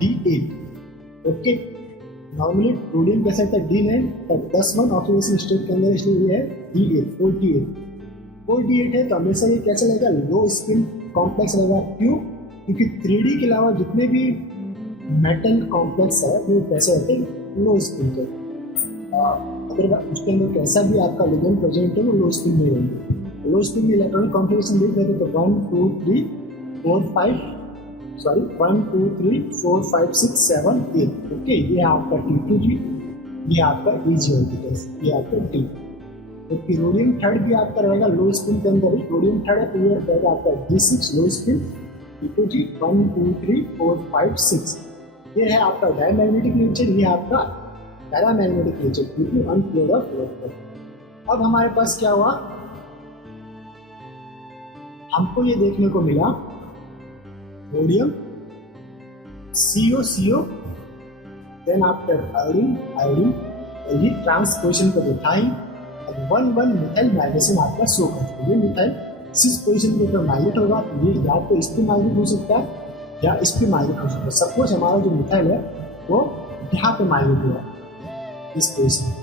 D8। ओके, नॉर्मली रोडियम कैसा था D9, तब 10 ऑक्सीडेशन स्टेट के अंदर, इसलिए ये है D8 4D8 है। तो हमेशा ये कैसा लगेगा, लो स्पिन कॉम्प्लेक्स रहेगा। क्यों? क्योंकि 3D के अलावा जितने भी मेटल कॉम्प्लेक्स है वो कैसे होते हैं, लो स्पिन के। अगर उसके अंदर कैसा भी आपका लिगेंड प्रेजेंट है वो लो स्पिन में रहेंगे। लो स्पिन में इलेक्ट्रॉनिक कॉन्फ़िगरेशन देख रहे थे तो 1 2 3 4 5 6 7 8। ओके, ये आपका T2G, ये आपका EG ऑर्बिटल्स, ये आपका D। तो रोडियम थर्ड भी आपका रहेगा लो स्पिन के अंदर ही। रोडियम थर्ड है तो ये रहेगा आपका D6 लो स्पिन, T2G 1 2 3 4 5 6। ये है आपका डायमैग्नेटिक नेचर, ये आपका paramagnetic nature due to unfold of electron. अब हमारे पास क्या हुआ, हमको ये देखने को मिला rhodium CO then after iodine ये ट्रांसपोजिशन को देखा ही। अब 1 मिथाइल माइग्रेशन आपका शो करता है। ये मिथाइल 6 पोजिशन के ऊपर माइग्रेट होगा, तो ये या तो इस पे माइग्रेट हो सकता है या इस पे माइग्रेट हो सकता है। सपोज हमारा जो मिथाइल है वो यहाँ पे माइग्रेट हुआ इस पोजिशन में,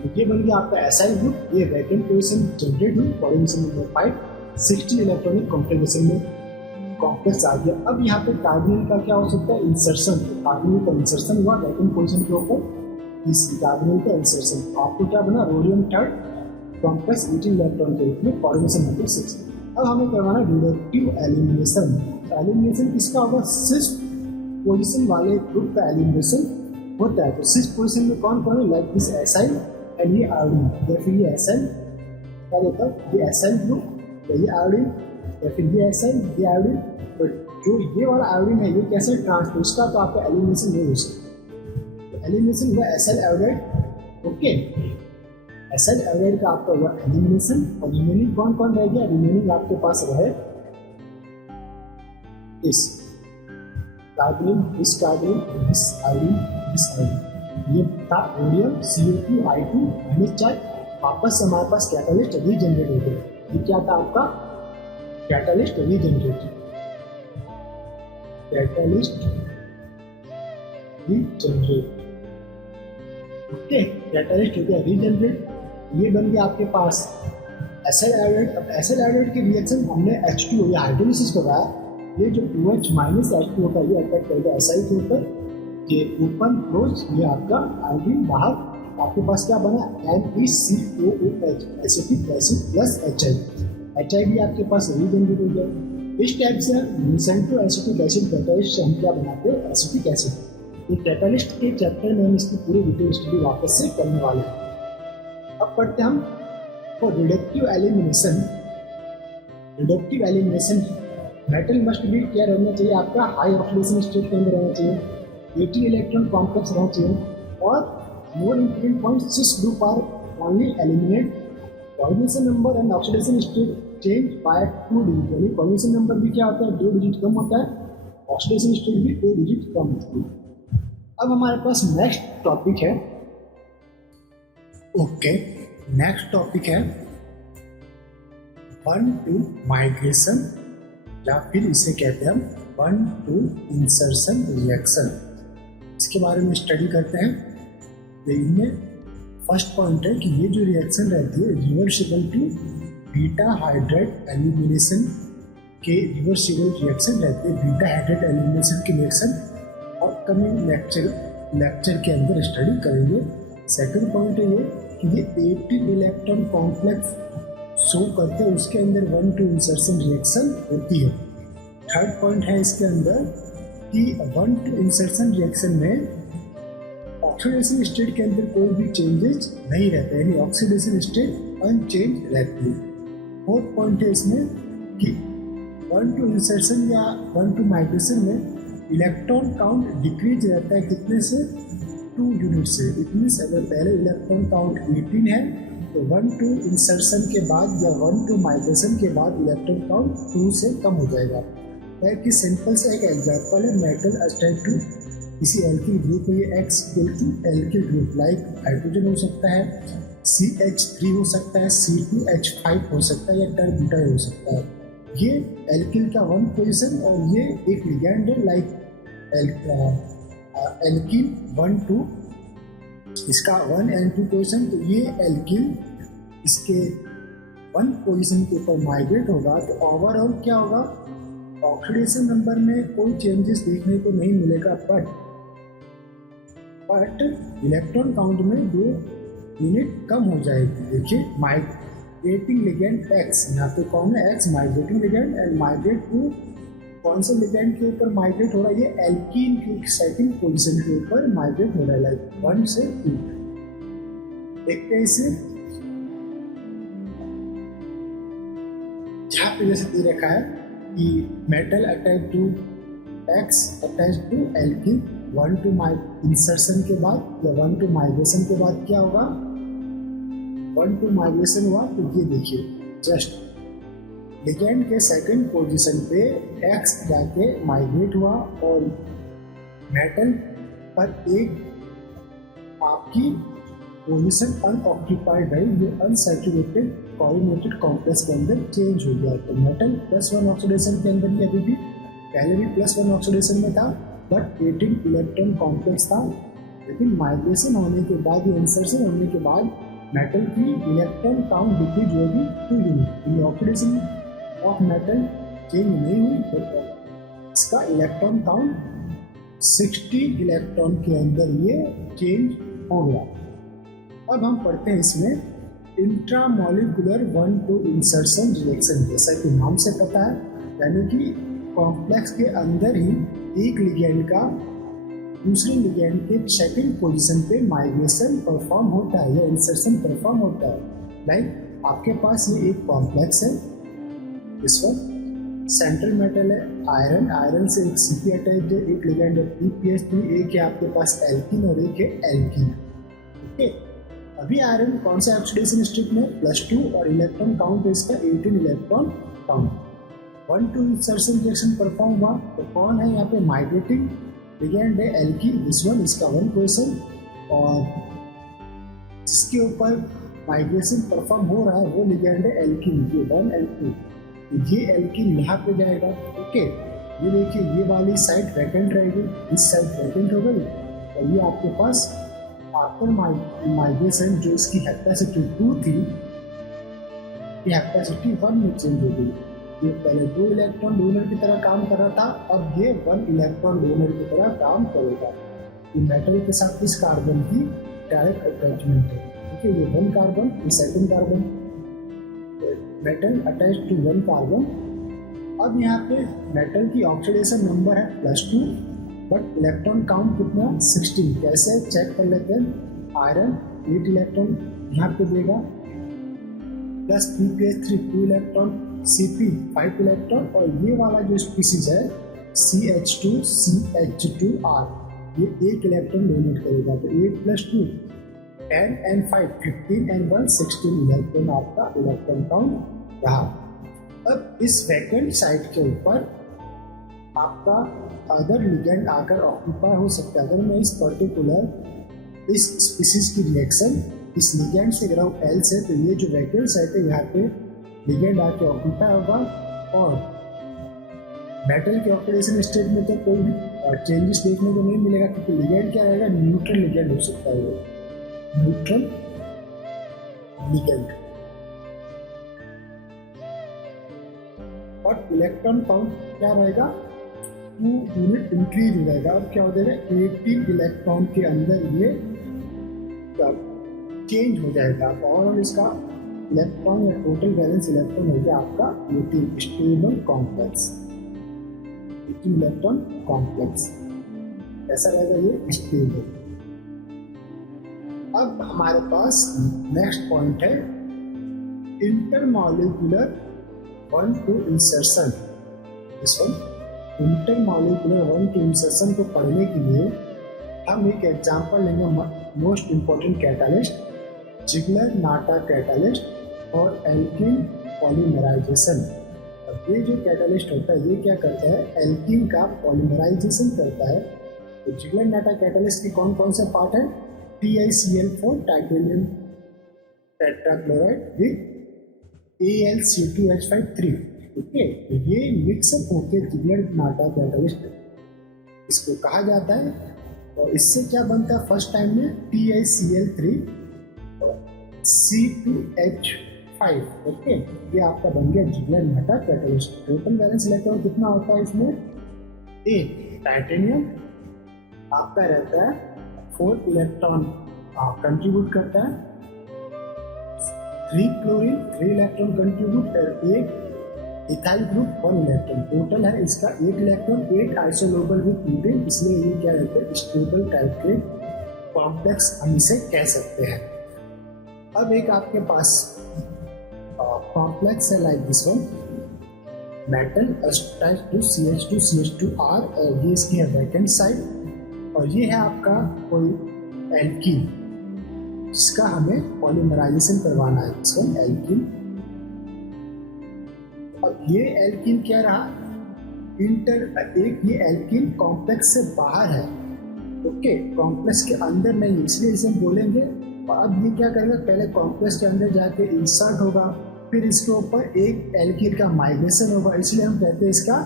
तो ये बन गया आपका एसाइल ग्रुप। ये वैकेंट पोजिशन जनरेट हुई, कोऑर्डिनेशन नंबर 5 16 इलेक्ट्रॉनिक कॉन्फ़िगरेशन में कॉम्प्लेक्स आ गया। अब यहाँ पे कार्बोनिल का क्या हो सकता है, इंसर्शन। कार्बोनिल का इंसर्शन हुआ वैकेंट पोजिशन के ऊपर, इस कार्बोनिल का इंसर्शन। आपको क्या बना, रोडियम थर्ड कॉम्प्लेक्स 18 इलेक्ट्रॉन के रूप में, कोऑर्डिनेशन नंबर 6। अब हमें करवाना रिडक्टिव एलिमिनेशन। एलिमिनेशन किसका होगा, 6 पोजिशन वाले ग्रुप का एलिमिनेशन होता है। तो 6 पोजिशन में कौन कौन है, लाइक दिस एसाइल एंड ये आयोडीन, या फिर ये एसाइल क्या देता है, ये एसाइल ग्रुप, या ये आयोडीन, या फिर ये एसाइल, ये आयोडीन। बट जो ये वाला आयोडीन है ये कैसे ट्रांसपोर्ट, इसका तो आपका एलिमिनेशन नहीं हो सकता। तो एलिमिनेशन हुआ acyl iodide. Okay, acyl iodide का आपका हुआ एलिमिनेशन। और रिमेनिंग कौन कौन रह गया, रिमेनिंग आपके पास रहे इस कार्बोनिल, इस कार्बोनिल, इस आयोडीन, इस आयोडीन। ये था रोडियम CO2I2-4। वापस हमारे पास कैटालिस्ट रीजनरेट हो गया। ये क्या था आपका, catalyst regenerate, catalyst regenerate. Okay, catalyst हो गया रीजनरेट। ये बन गया आपके पास एसिड आयोडाइड। अब एसिड आयोडाइड के रिएक्शन हमने H2O या हाइड्रोलिसिस करवाया। ये जो OH माइनस H2O का ये अटैक करेगा एसआई के ऊपर, ये ओपन क्लोज, ये आपका आयोडीन बाहर। आपके पास क्या बना, NeCOOH acetic acid plus HI भी आपके पास रीजनरेट हो गया। इस टाइप से मिसेंटो एसिटिक एसिड कैटालिस्ट से हम क्या बनाते हैं, एसिटिक एसिड। ये कैटालिस्ट के चैप्टर में हम इसकी पूरी डिटेल स्टडी वापस से करने वाले हैं। अब पढ़ते हम तो reductive elimination. Reductive elimination metal must भी क्या रहना चाहिए, आपका हाई ऑक्सीडेशन स्टेट के अंदर रहना चाहिए, 18 इलेक्ट्रॉन कॉम्प्लेक्स रहना चाहिए। और more important point, 6 group are only eliminate, coordination number and oxidation state change by 2 digit. यानी कोऑर्डिनेशन नंबर भी क्या होता है, 2 डिजिट कम होता है, ऑक्सीडेशन स्टेट भी 2 डिजिट कम होती है। अब हमारे पास नेक्स्ट टॉपिक है, ओके, नेक्स्ट टॉपिक है 1-2 माइग्रेशन, या फिर इसे कहते हैं हम 1-2 इंसर्शन रिएक्शन। इसके बारे में स्टडी करते हैं। तो इनमें फर्स्ट पॉइंट है कि ये जो रिएक्शन रहती है reversible to beta hydride elimination के रिवर्सिबल रिएक्शन रहती है। बीटा हाइड्रेट एलिमिनेशन के रिएक्शन अपकमिंग लेक्चर के अंदर स्टडी करेंगे। सेकंड पॉइंट है ये कि ये 18 इलेक्ट्रॉन कॉम्प्लेक्स शो करते हैं, उसके अंदर 1-2 इंसर्शन रिएक्शन होती है। थर्ड पॉइंट है इसके अंदर कि 1-2 इंसर्शन रिएक्शन में ऑक्सीडेशन स्टेट के अंदर कोई भी चेंजेस नहीं रहते, यानी ऑक्सीडेशन स्टेट अनचेंज रहती है। फोर्थ पॉइंट है इसमें कि 1-2 इंसर्शन या 1-2 माइग्रेशन में इलेक्ट्रॉन काउंट डिक्रीज रहता है, कितने से, 2 यूनिट से। इट मीन्स अगर पहले इलेक्ट्रॉन काउंट 18 है तो 1 टू इंसर्शन के बाद या 1 टू माइग्रेशन के बाद इलेक्ट्रॉन काउंट 2 से कम हो जाएगा। कि सिंपल सा एक एग्जांपल है, मेटल अटैच्ड टू किसी एल्किल ग्रुप में, ये X equal to alkyl group, like hydrogen हो सकता है, CH3 हो सकता है, C2H5 हो सकता है, या टर्बिटाइल हो सकता है। ये एल्किल का 1 पोजीशन और ये एक लिगैंड है, लाइक एल्किल 1 2, इसका 1 and 2 पोजीशन। तो ये एल्किल इसके 1 पोजीशन के ऊपर माइग्रेट होगा, तो ओवरऑल क्या होगा, ऑक्सीडेशन नंबर में कोई चेंजेस देखने को नहीं मिलेगा, बट इलेक्ट्रॉन काउंट में 2 यूनिट कम हो जाएगी। देखिए माइग्रेटिंग लिगैंड X, यहाँ पे कौन है, X migrating ligand, and migrate to कौन से लिगैंड के ऊपर माइग्रेट हो रहा है, ये एल्कीन की सेकंड पोजीशन के ऊपर माइग्रेट हो रहा है, लाइक 1 से 2। देखते हैं इसे, जहाँ पे जैसे दे रखा है कि metal attach to X attach to alkene 1 two insertion के बाद या 1 टू माइग्रेशन के बाद क्या होगा, 1 टू माइग्रेशन हुआ तो ये देखिए जस्ट लिगैंड के सेकंड पोजीशन पे X जाके माइग्रेट हुआ और मेटल पर एक आपकी पोजीशन अनऑक्यूपाइड है, ये अनसैचुरेटेड कोऑर्डिनेटेड कॉम्प्लेक्स के अंदर चेंज हो गया। तो मेटल +1 ऑक्सीडेशन के अंदर ही अभी भी पहले भी +1 ऑक्सीडेशन में था, बट 18 इलेक्ट्रॉन कॉम्प्लेक्स था, लेकिन माइग्रेशन होने के बाद, ये इंसर्शन होने के बाद मेटल की इलेक्ट्रॉन काउंट डिक्रीज होगी 2 यूनिट। ये ऑक्सीडेशन ऑफ मेटल चेंज नहीं हुई, तो इसका इलेक्ट्रॉन काउंट 60 इलेक्ट्रॉन के अंदर ये चेंज हो गया। अब हम पढ़ते हैं इसमें इंट्रामॉलिक्यूलर 1 टू इंसर्शन रिएक्शन। जैसा कि नाम से पता है, यानी कि कॉम्प्लेक्स के अंदर ही एक लिगैंड का दूसरे लिगैंड के सेकंड पोजीशन पे माइग्रेशन परफॉर्म होता है या इंसर्शन परफॉर्म होता है। लाइक आपके पास ये एक कॉम्प्लेक्स है, इस पर सेंट्रल मेटल है आयरन, आयरन से एक Cp अटैच है, एक लिगैंड है PPH3, एक है आपके पास एल्कीन और एक है एल्कीन। ओके, अभी आयरन कौन सा ऑक्सीडेशन स्टेट में, +2, और इलेक्ट्रॉन काउंट है इसका 18 electron count. 1 two insertion reaction perform हुआ, तो कौन है यहाँ पे, माइग्रेटिंग लिगैंड है एल्कीन, दिस वन, इसका 1 पोजीशन, और जिसके ऊपर माइग्रेशन परफॉर्म हो रहा है वो लिगैंड है एल्कीन, ये 1 and 2। ये एल्कीन यहाँ पे जाएगा। ओके, ये देखिए ये वाली साइड वैकेंट रहेगी, इस साइड वैकेंट हो गई, और ये आपके पास आफ्टर माइग्रेशन जो इसकी हेपेसिटी 2 थी, ये हेपेसिटी 1 में चेंज हो गई। ये पहले 2 इलेक्ट्रॉन डोनर की तरह काम कर रहा था, अब ये 1 इलेक्ट्रॉन डोनर की तरह काम करेगा। ये मेटल के साथ इस कार्बन की डायरेक्ट अटैचमेंट है। ठीक है, ये 1 कार्बन, ये second carbon, metal attach to 1 carbon. अब यहाँ पे मेटल की ऑक्सीडेशन नंबर है +2, बट इलेक्ट्रॉन काउंट कितना, 16। कैसे चेक कर लेते हैं, आयरन 8 इलेक्ट्रॉन यहाँ पे देगा, plus PPH3 2 electron, Cp 5 electron, और ये वाला जो स्पीसीज है CH2 CH2R, ये 1 इलेक्ट्रॉन डोनेट करेगा। तो 8 + 2 10 and 5 15 and 1 16 इलेक्ट्रॉन आपका इलेक्ट्रॉन काउंट रहा। अब इस वैकेंट साइट के ऊपर आपका अदर लिगैंड आकर ऑक्यूपाई हो सकता है। अगर मैं इस पर्टिकुलर इस स्पीसीज की रिएक्शन इस लिगैंड से कराऊँ L से, तो ये जो वैकेंट साइट है यहाँ पे लिगैंड आके ऑक्यूपाई होगा, और मेटल के ऑक्सीडेशन स्टेट में तो कोई भी चेंजेस देखने को नहीं मिलेगा, क्योंकि लिगैंड क्या रहेगा, न्यूट्रल लिगैंड हो सकता है, न्यूट्रल लिगैंड। और इलेक्ट्रॉन काउंट क्या रहेगा, 2 यूनिट इंक्रीज हो जाएगा। अब क्या हो जाएगा, 18 इलेक्ट्रॉन के अंदर ये चेंज हो जाएगा, और इसका इलेक्ट्रॉन या टोटल बैलेंस इलेक्ट्रॉन हो गया आपका 18 स्टेबल कॉम्प्लेक्स, 18 इलेक्ट्रॉन कॉम्प्लेक्स। ऐसा रहेगा ये स्टेबल। अब हमारे पास नेक्स्ट पॉइंट है इंटरमॉलिक्यूलर 1 टू इंसर्शन। इस वन इंटरमॉलिक्यूलर 1 टू इंसर्शन को पढ़ने के लिए हम एक एग्जांपल लेंगे, मोस्ट इम्पोर्टेंट कैटालिस्ट, जिगलर नाटा कैटालिस्ट और एल्किन पॉलीमराइजेशन। अब ये जो कैटालिस्ट होता है ये क्या करता है, एल्किन का पॉलीमराइजेशन करता है। तो जिगलर नाटा कैटालिस्ट के कौन कौन से पार्ट है, TiCl4 titanium tetrachloride with AlC2H5 okay. तो ये मिक्सअप होकर जिगलर नाटा कैटालिस्ट इसको कहा जाता है। और इससे क्या बनता है, फर्स्ट टाइम में TiCl3 C2H5 ओके। ये आपका बन गया जिगलर नाटा कैटालिस्ट। टोटल बैलेंस इलेक्ट्रॉन कितना होता है इसमें, एक टाइटेनियम आपका रहता है 4 इलेक्ट्रॉन कंट्रीब्यूट करता है, 3 क्लोरीन 3 इलेक्ट्रॉन कंट्रीब्यूट और एक इथाइल ग्रुप 1 इलेक्ट्रॉन। टोटल है इसका 8 इलेक्ट्रॉन, 8 आइसोलोबल विद ब्यूटेन, इसलिए ये क्या रहता है, स्टेबल टाइप के कॉम्प्लेक्स हम इसे कह सकते हैं। अब एक आपके पास कॉम्प्लेक्स है like this one, metal attached to CH2CH2R और ये इसकी है वैकेंट साइड। और ये है आपका कोई एल्कीन जिसका हमें पॉलीमराइजेशन करवाना है, दिस वन एल्कीन। अब ये एल्कीन क्या रहा, एक ये एल्कीन कॉम्प्लेक्स से बाहर है ओके, कॉम्प्लेक्स के अंदर नहीं, इसलिए इसे हम बोलेंगे। अब ये क्या करेगा, पहले कॉम्प्लेक्स के अंदर जाके इंसर्ट होगा, फिर इसके ऊपर एक एल्कीन का माइग्रेशन होगा, इसलिए हम कहते हैं इसका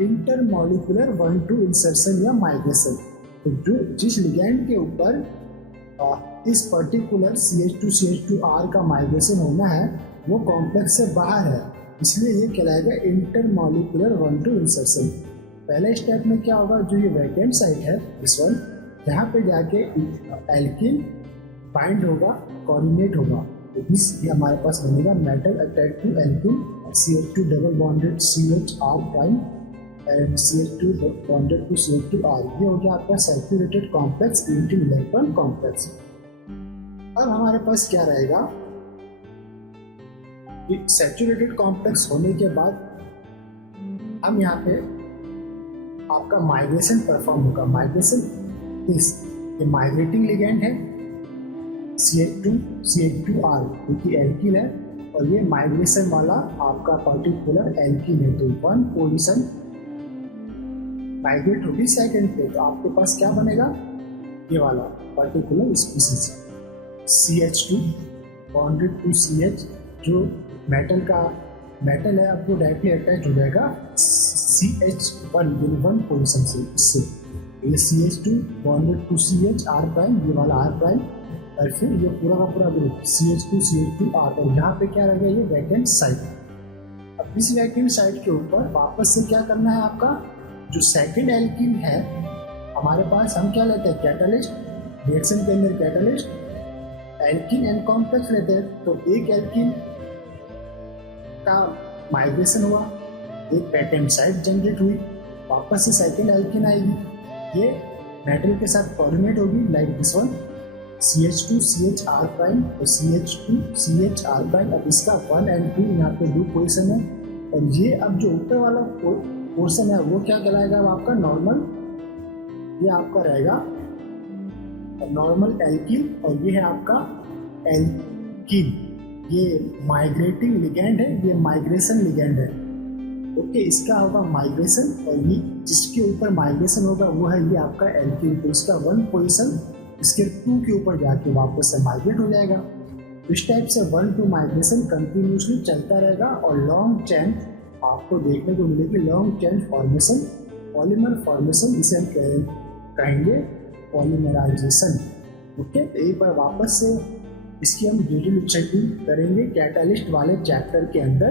इंटरमॉलिक्यूलर 1-2 इंसर्शन या माइग्रेशन। तो जो जिस लिगैंड के ऊपर इस पर्टिकुलर CH2CH2R का माइग्रेशन होना है वो कॉम्प्लेक्स से बाहर है, इसलिए ये कहलाएगा इंटरमॉलिक्यूलर 1-2 इंसर्शन। पहले स्टेप में क्या होगा, जो ये वैकेंट साइट है इस वन, यहाँ पे जाके एल्कीन बाइंड होगा, कोऑर्डिनेट होगा। तो ये हमारे पास बनेगा metal attached to alkene CH2 double bonded CHR prime and CH2 bonded to CH2R। ये हो गया आपका सैचुरेटेड कॉम्प्लेक्स 18 इलेक्ट्रॉन कॉम्प्लेक्स। अब हमारे पास क्या रहेगा, सैचुरेटेड कॉम्प्लेक्स होने के बाद हम यहाँ पे आपका माइग्रेशन परफॉर्म होगा। माइग्रेशन ये माइग्रेटिंग लिगैंड है CH2CH2R क्योंकि एल्कीन है, और ये माइग्रेशन वाला आपका पर्टिकुलर एल्कीन है। तो 1 पोजीशन माइग्रेट होगी सेकंड पे, तो आपके पास क्या बनेगा, ये वाला particular species CH2 bonded to CH, जो मेटल है, आपको डायरेक्टली अटैच हो जाएगा CH1 1 पोजीशन से, इससे ये CH2 bonded to CH R prime, ये वाला R प्राइम, और फिर ये पूरा का पूरा ग्रुप CH2CH2R। और यहाँ पे क्या रहेगा, ये वैकेंट साइट। अब इस वैकेंट साइट के ऊपर वापस से क्या करना है, आपका जो सेकेंड एल्कीन है हमारे पास, हम क्या लेते हैं, कैटालिस्ट। रिएक्शन के अंदर कैटालिस्ट एल्कीन एंड कॉम्प्लेक्स लेते हैं। तो एक एल्कीन का माइग्रेशन हुआ, एक वैकेंट साइट जनरेट हुई, वापस से सेकेंड एल्कीन आएगी, ये मेटल के साथ कोऑर्डिनेट होगी like this one CH2CHR prime और CH2CHR प्राइम। अब इसका 1 और 2 यहाँ पे 2 पोजिशन है, और ये अब जो ऊपर वाला पोर्शन है वो क्या कहलाएगा, आपका नॉर्मल, ये आपका रहेगा नॉर्मल एल्कीन, और ये है आपका एल्कीन। ये माइग्रेटिंग लिगैंड है, ये माइग्रेशन लिगैंड है ओके। इसका होगा माइग्रेशन, और ये जिसके ऊपर माइग्रेशन होगा वो है ये आपका एल्कीन। तो इसका 1 पोजिशन इसके 2 के ऊपर जाके वापस से माइग्रेट हो जाएगा। इस टाइप से 1-2 माइग्रेशन कंटिन्यूसली चलता रहेगा, और लॉन्ग चेन आपको देखने को मिलेगी, long chain formation, polymer formation, इसे हम कहेंगे पॉलीमराइजेशन ओके। तो एक बार वापस से इसकी हम डिटेल चेकिंग करेंगे कैटालिस्ट वाले चैप्टर के अंदर।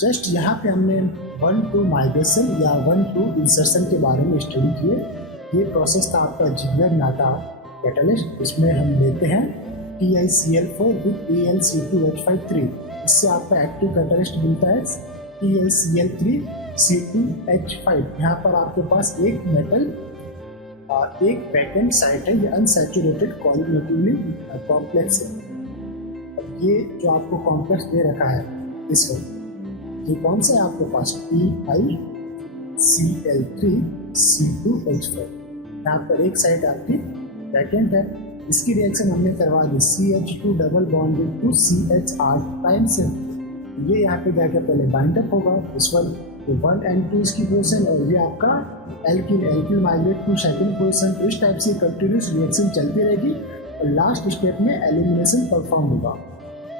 जस्ट यहाँ पे हमने 1-2 माइग्रेशन या 1-2 इंसर्शन के बारे में स्टडी किए। ये प्रोसेस था आपका जिगलर नाटा कैटालिस्ट, इसमें हम लेते हैं TiCl4 विद AlC2H5 इससे आपका एक्टिव कैटालिस्ट मिलता है TiCl3 C2H5। यहाँ पर आपके पास एक मेटल एक वैकेंट साइट है, ये अनसैचुरेटेड कोऑर्डिनेटिवली कॉम्प्लेक्स है। अब ये जो आपको कॉम्प्लेक्स दे रखा है इस वक्त, ये कौन सा है आपके पास, TiCl3 C2H5। यहाँ पर एक साइड आपकी वैकेंट है, इसकी रिएक्शन हमने करवा दी CH2 double bonded to CHR time से, ये यहाँ पे जाके पहले बाइंड अप होगा इस वन, तो 1 and 2 इसकी पोजीशन, और ये आपका alkyl migrate to second position. तो इस टाइप से कंटिन्यूस रिएक्शन चलती रहेगी और लास्ट स्टेप में एलिमिनेशन परफॉर्म होगा।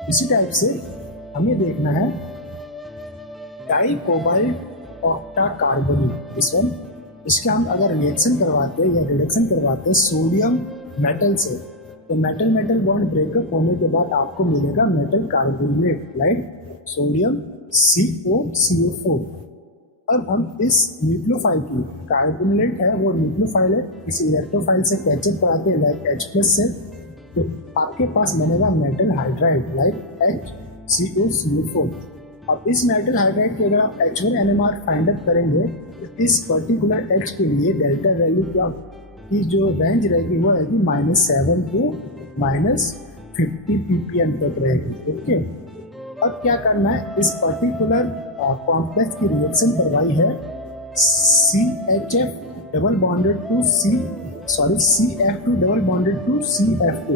इसी टाइप से हमें देखना है डाई कोबाल्ट ऑक्टा कार्बोनेट, इस वन, इसके हम अगर रिएक्शन करवाते हैं या रिडक्शन करवाते हैं सोडियम मेटल से, तो मेटल मेटल बॉन्ड ब्रेकअप होने के बाद आपको मिलेगा metal carbonate, like sodium COCO4। अब हम इस न्यूक्लियोफाइल की कार्बोनेट है वो न्यूक्लियोफाइल है, इस इलेक्ट्रोफाइल से कैचअप कराते हैं लाइक H+ से, तो आपके पास बनेगा मेटल हाइड्राइड लाइक HCOCO4। अब इस मेटल हाइड्राइड के अगर आप H1NMR फाइंड आउट करेंगे तो इस पर्टिकुलर H के लिए डेल्टा वैल्यू क्या की जो रेंज रहेगी वो रहेगी -7 to -50 ppm तक रहेगी। ओके, अब क्या करना है, इस पर्टिकुलर कॉम्प्लेक्स की रिएक्शन करवाई है CHF double bonded to CF2 double bonded to CF2,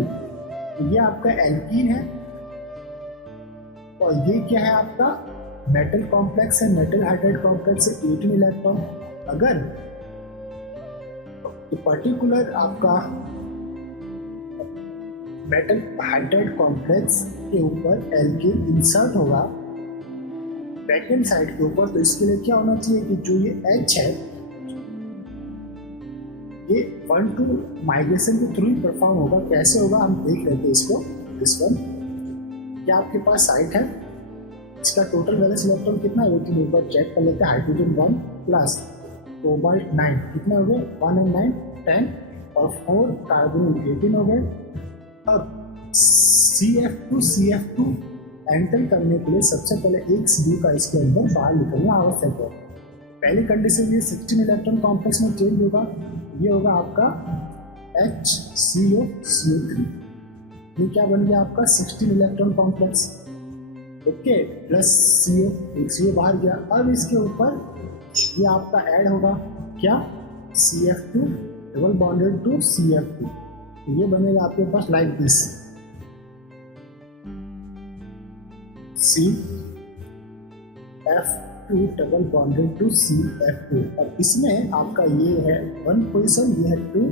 ये आपका एल्कीन है और ये क्या है आपका मेटल कॉम्प्लेक्स है, मेटल हाइड्राइड कॉम्प्लेक्स है 18 इलेक्ट्रॉन। अगर तो पर्टिकुलर आपका मेटल हाइड्राइड कॉम्प्लेक्स के ऊपर एल्कीन इंसर्ट होगा बैकेंड साइड के ऊपर, तो इसके लिए क्या होना चाहिए कि जो ये H है ये 1-2 माइग्रेशन के थ्रू ही परफॉर्म होगा। कैसे होगा हम देख लेते हैं इसको। दिस वन, क्या आपके पास साइट है, इसका टोटल वैलेंस इलेक्ट्रॉन कितना है, एक बार चेक कर लेते हैं। हाइड्रोजन 1 प्लस कोबाल्ट 9, कितने हो गए 1 and 9 10 और 4 कार्बन 18 हो गए। अब CF2 एंटर करने के लिए सबसे पहले एक CU का इसके अंदर बाहर निकलना आवश्यक है। पहली कंडीशन ये 16 इलेक्ट्रॉन कॉम्प्लेक्स में चेंज होगा, ये होगा आपका HCO3, ये क्या बन गया आपका 16 electron complex, okay, plus CO, एक CO बाहर गया। अब इसके ऊपर ये आपका ऐड होगा क्या CF2 double bonded to CF2, ये बनेगा आपके पास like this CF2 double bonded to CF2। अब इसमें आपका ये है 1 पोजीशन, ये है 2,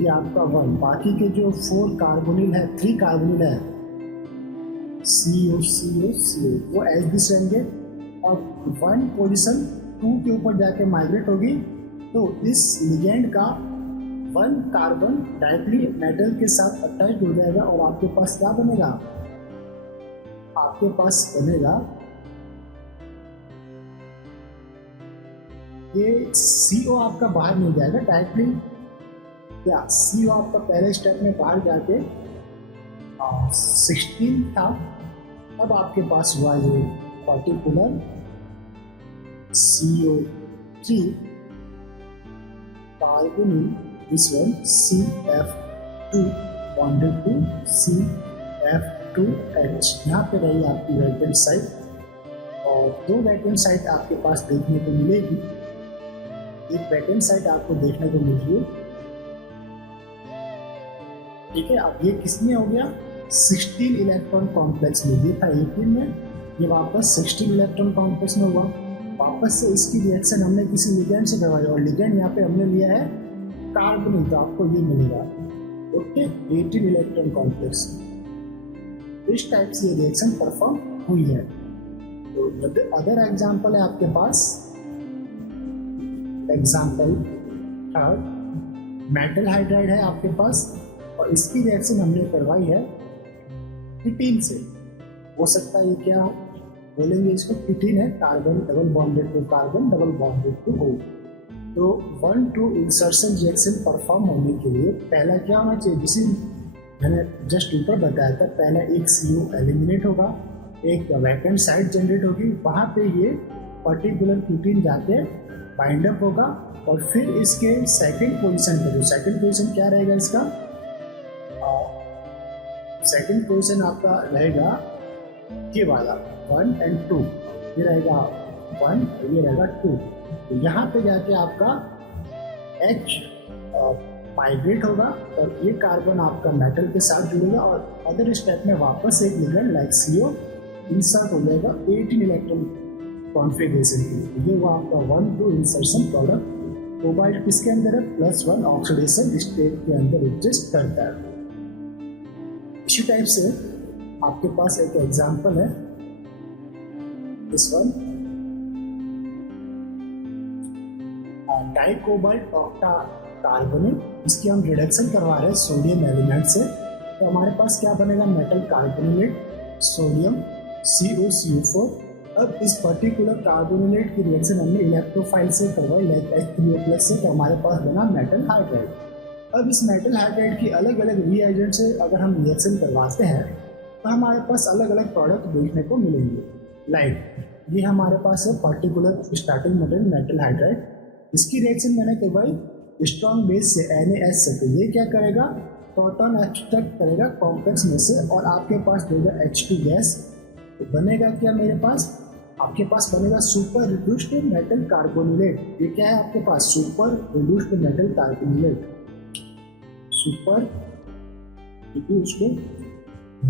ये आपका 1, बाकी के जो 4 कार्बोनिल है 3 कार्बोनिल है CO वो एज दिस रहेंगे। अब 1 पोजीशन 2 के ऊपर जाके माइग्रेट होगी, तो इस लिगेंड का 1 कार्बन डायरेक्टली मेटल के साथ अटैच हो जाएगा और आपके पास क्या बनेगा, आपके पास बनेगा ये CO आपका बाहर नहीं जाएगा डायरेक्टली, या CO आपका पहले स्टेप में बाहर जाके 16 था, अब आपके पास हुआ ये particular CO3 carbonyl, this one CF2 bonded to CF2H। यहाँ पे रही आपकी वैकेंट साइट और 2 वैकेंट साइट आपके पास देखने को मिलेगी, एक वैकेंट साइट आपको देखने को मिल रही है, ठीक है। अब ये किसमें हो गया 16 इलेक्ट्रॉन कॉम्प्लेक्स में, ये था 18 में, ये वापस 16 इलेक्ट्रॉन कॉम्प्लेक्स में हुआ। वापस से इसकी रिएक्शन हमने किसी लिगेंड से करवाई और लिगेंड यहाँ पे हमने लिया है कार्बन, तो आपको ये मिलेगा ओके 18 इलेक्ट्रॉन कॉम्प्लेक्स। इस टाइप से ये रिएक्शन परफॉर्म हुई है। तो अदर एग्जांपल है आपके पास, एग्जांपल थर्ड, मेटल हाइड्राइड है आपके पास और इसकी रिएक्शन हमने करवाई है कीटीन से। हो सकता है ये क्या हो, बोलेंगे इसको कीटीन है, carbon double bonded to carbon double bonded to O। तो 1-2 इंसर्शन रिएक्शन परफॉर्म होने के लिए पहला क्या होना चाहिए, जिसे मैंने जस्ट ऊपर बताया था, पहला एक CO एलिमिनेट होगा, एक वैकेंट साइट जनरेट होगी, वहाँ पे ये पर्टिकुलर कीटीन जाके बाइंड अप होगा और फिर इसके सेकंड पोजीशन पे, जो सेकंड पोजीशन क्या रहेगा इसका, सेकंड पोजीशन आपका रहेगा ये वाला 1 and 2, ये रहेगा 1 ये रहेगा 2, तो यहाँ पे जाके आपका H माइग्रेट होगा और ये कार्बन आपका मेटल के साथ जुड़ेगा और अदर स्टेप में वापस एक लिगेंड लाइक CO इंसर्ट हो जाएगा 18 इलेक्ट्रॉन कॉन्फ़िगरेशन के लिए। ये वो आपका 1-2 इंसर्शन प्रोडक्ट कोबाल्ट किसके अंदर है, +1 ऑक्सीडेशन स्टेट के अंदर एग्जिस्ट करता है। इसी टाइप से आपके पास एक एग्जांपल है दिस वन, डाइकोबाल्ट ऑक्टा कार्बोनेट, इसकी हम रिडक्शन करवा रहे हैं सोडियम एलिमेंट से। तो हमारे पास क्या बनेगा, मेटल कार्बोनेट सोडियम COCO4। अब इस पर्टिकुलर कार्बोनेट की रिएक्शन हमने इलेक्ट्रोफाइल से करवाई H3O+ से, तो हमारे पास बना मेटल हाइड्राइड। अब इस मेटल हाइड्राइड की अलग अलग रिएजेंट से अगर हम रिएक्शन करवाते हैं तो हमारे पास अलग अलग प्रोडक्ट देखने को मिलेंगे। लाइक ये हमारे पास है particular starting material metal hydride, इसकी रिएक्शन मैंने करवाई स्ट्रॉन्ग बेस से NaS से। तो ये क्या करेगा, प्रोटॉन एक्सट्रैक्ट करेगा कॉम्प्लेक्स में से और आपके पास देगा H2 गैस। तो बनेगा क्या मेरे पास, आपके पास बनेगा सुपर रिड्यूस्ड मेटल कार्बोनेट। ये क्या है आपके पास, super reduced metal carbonate, super reduced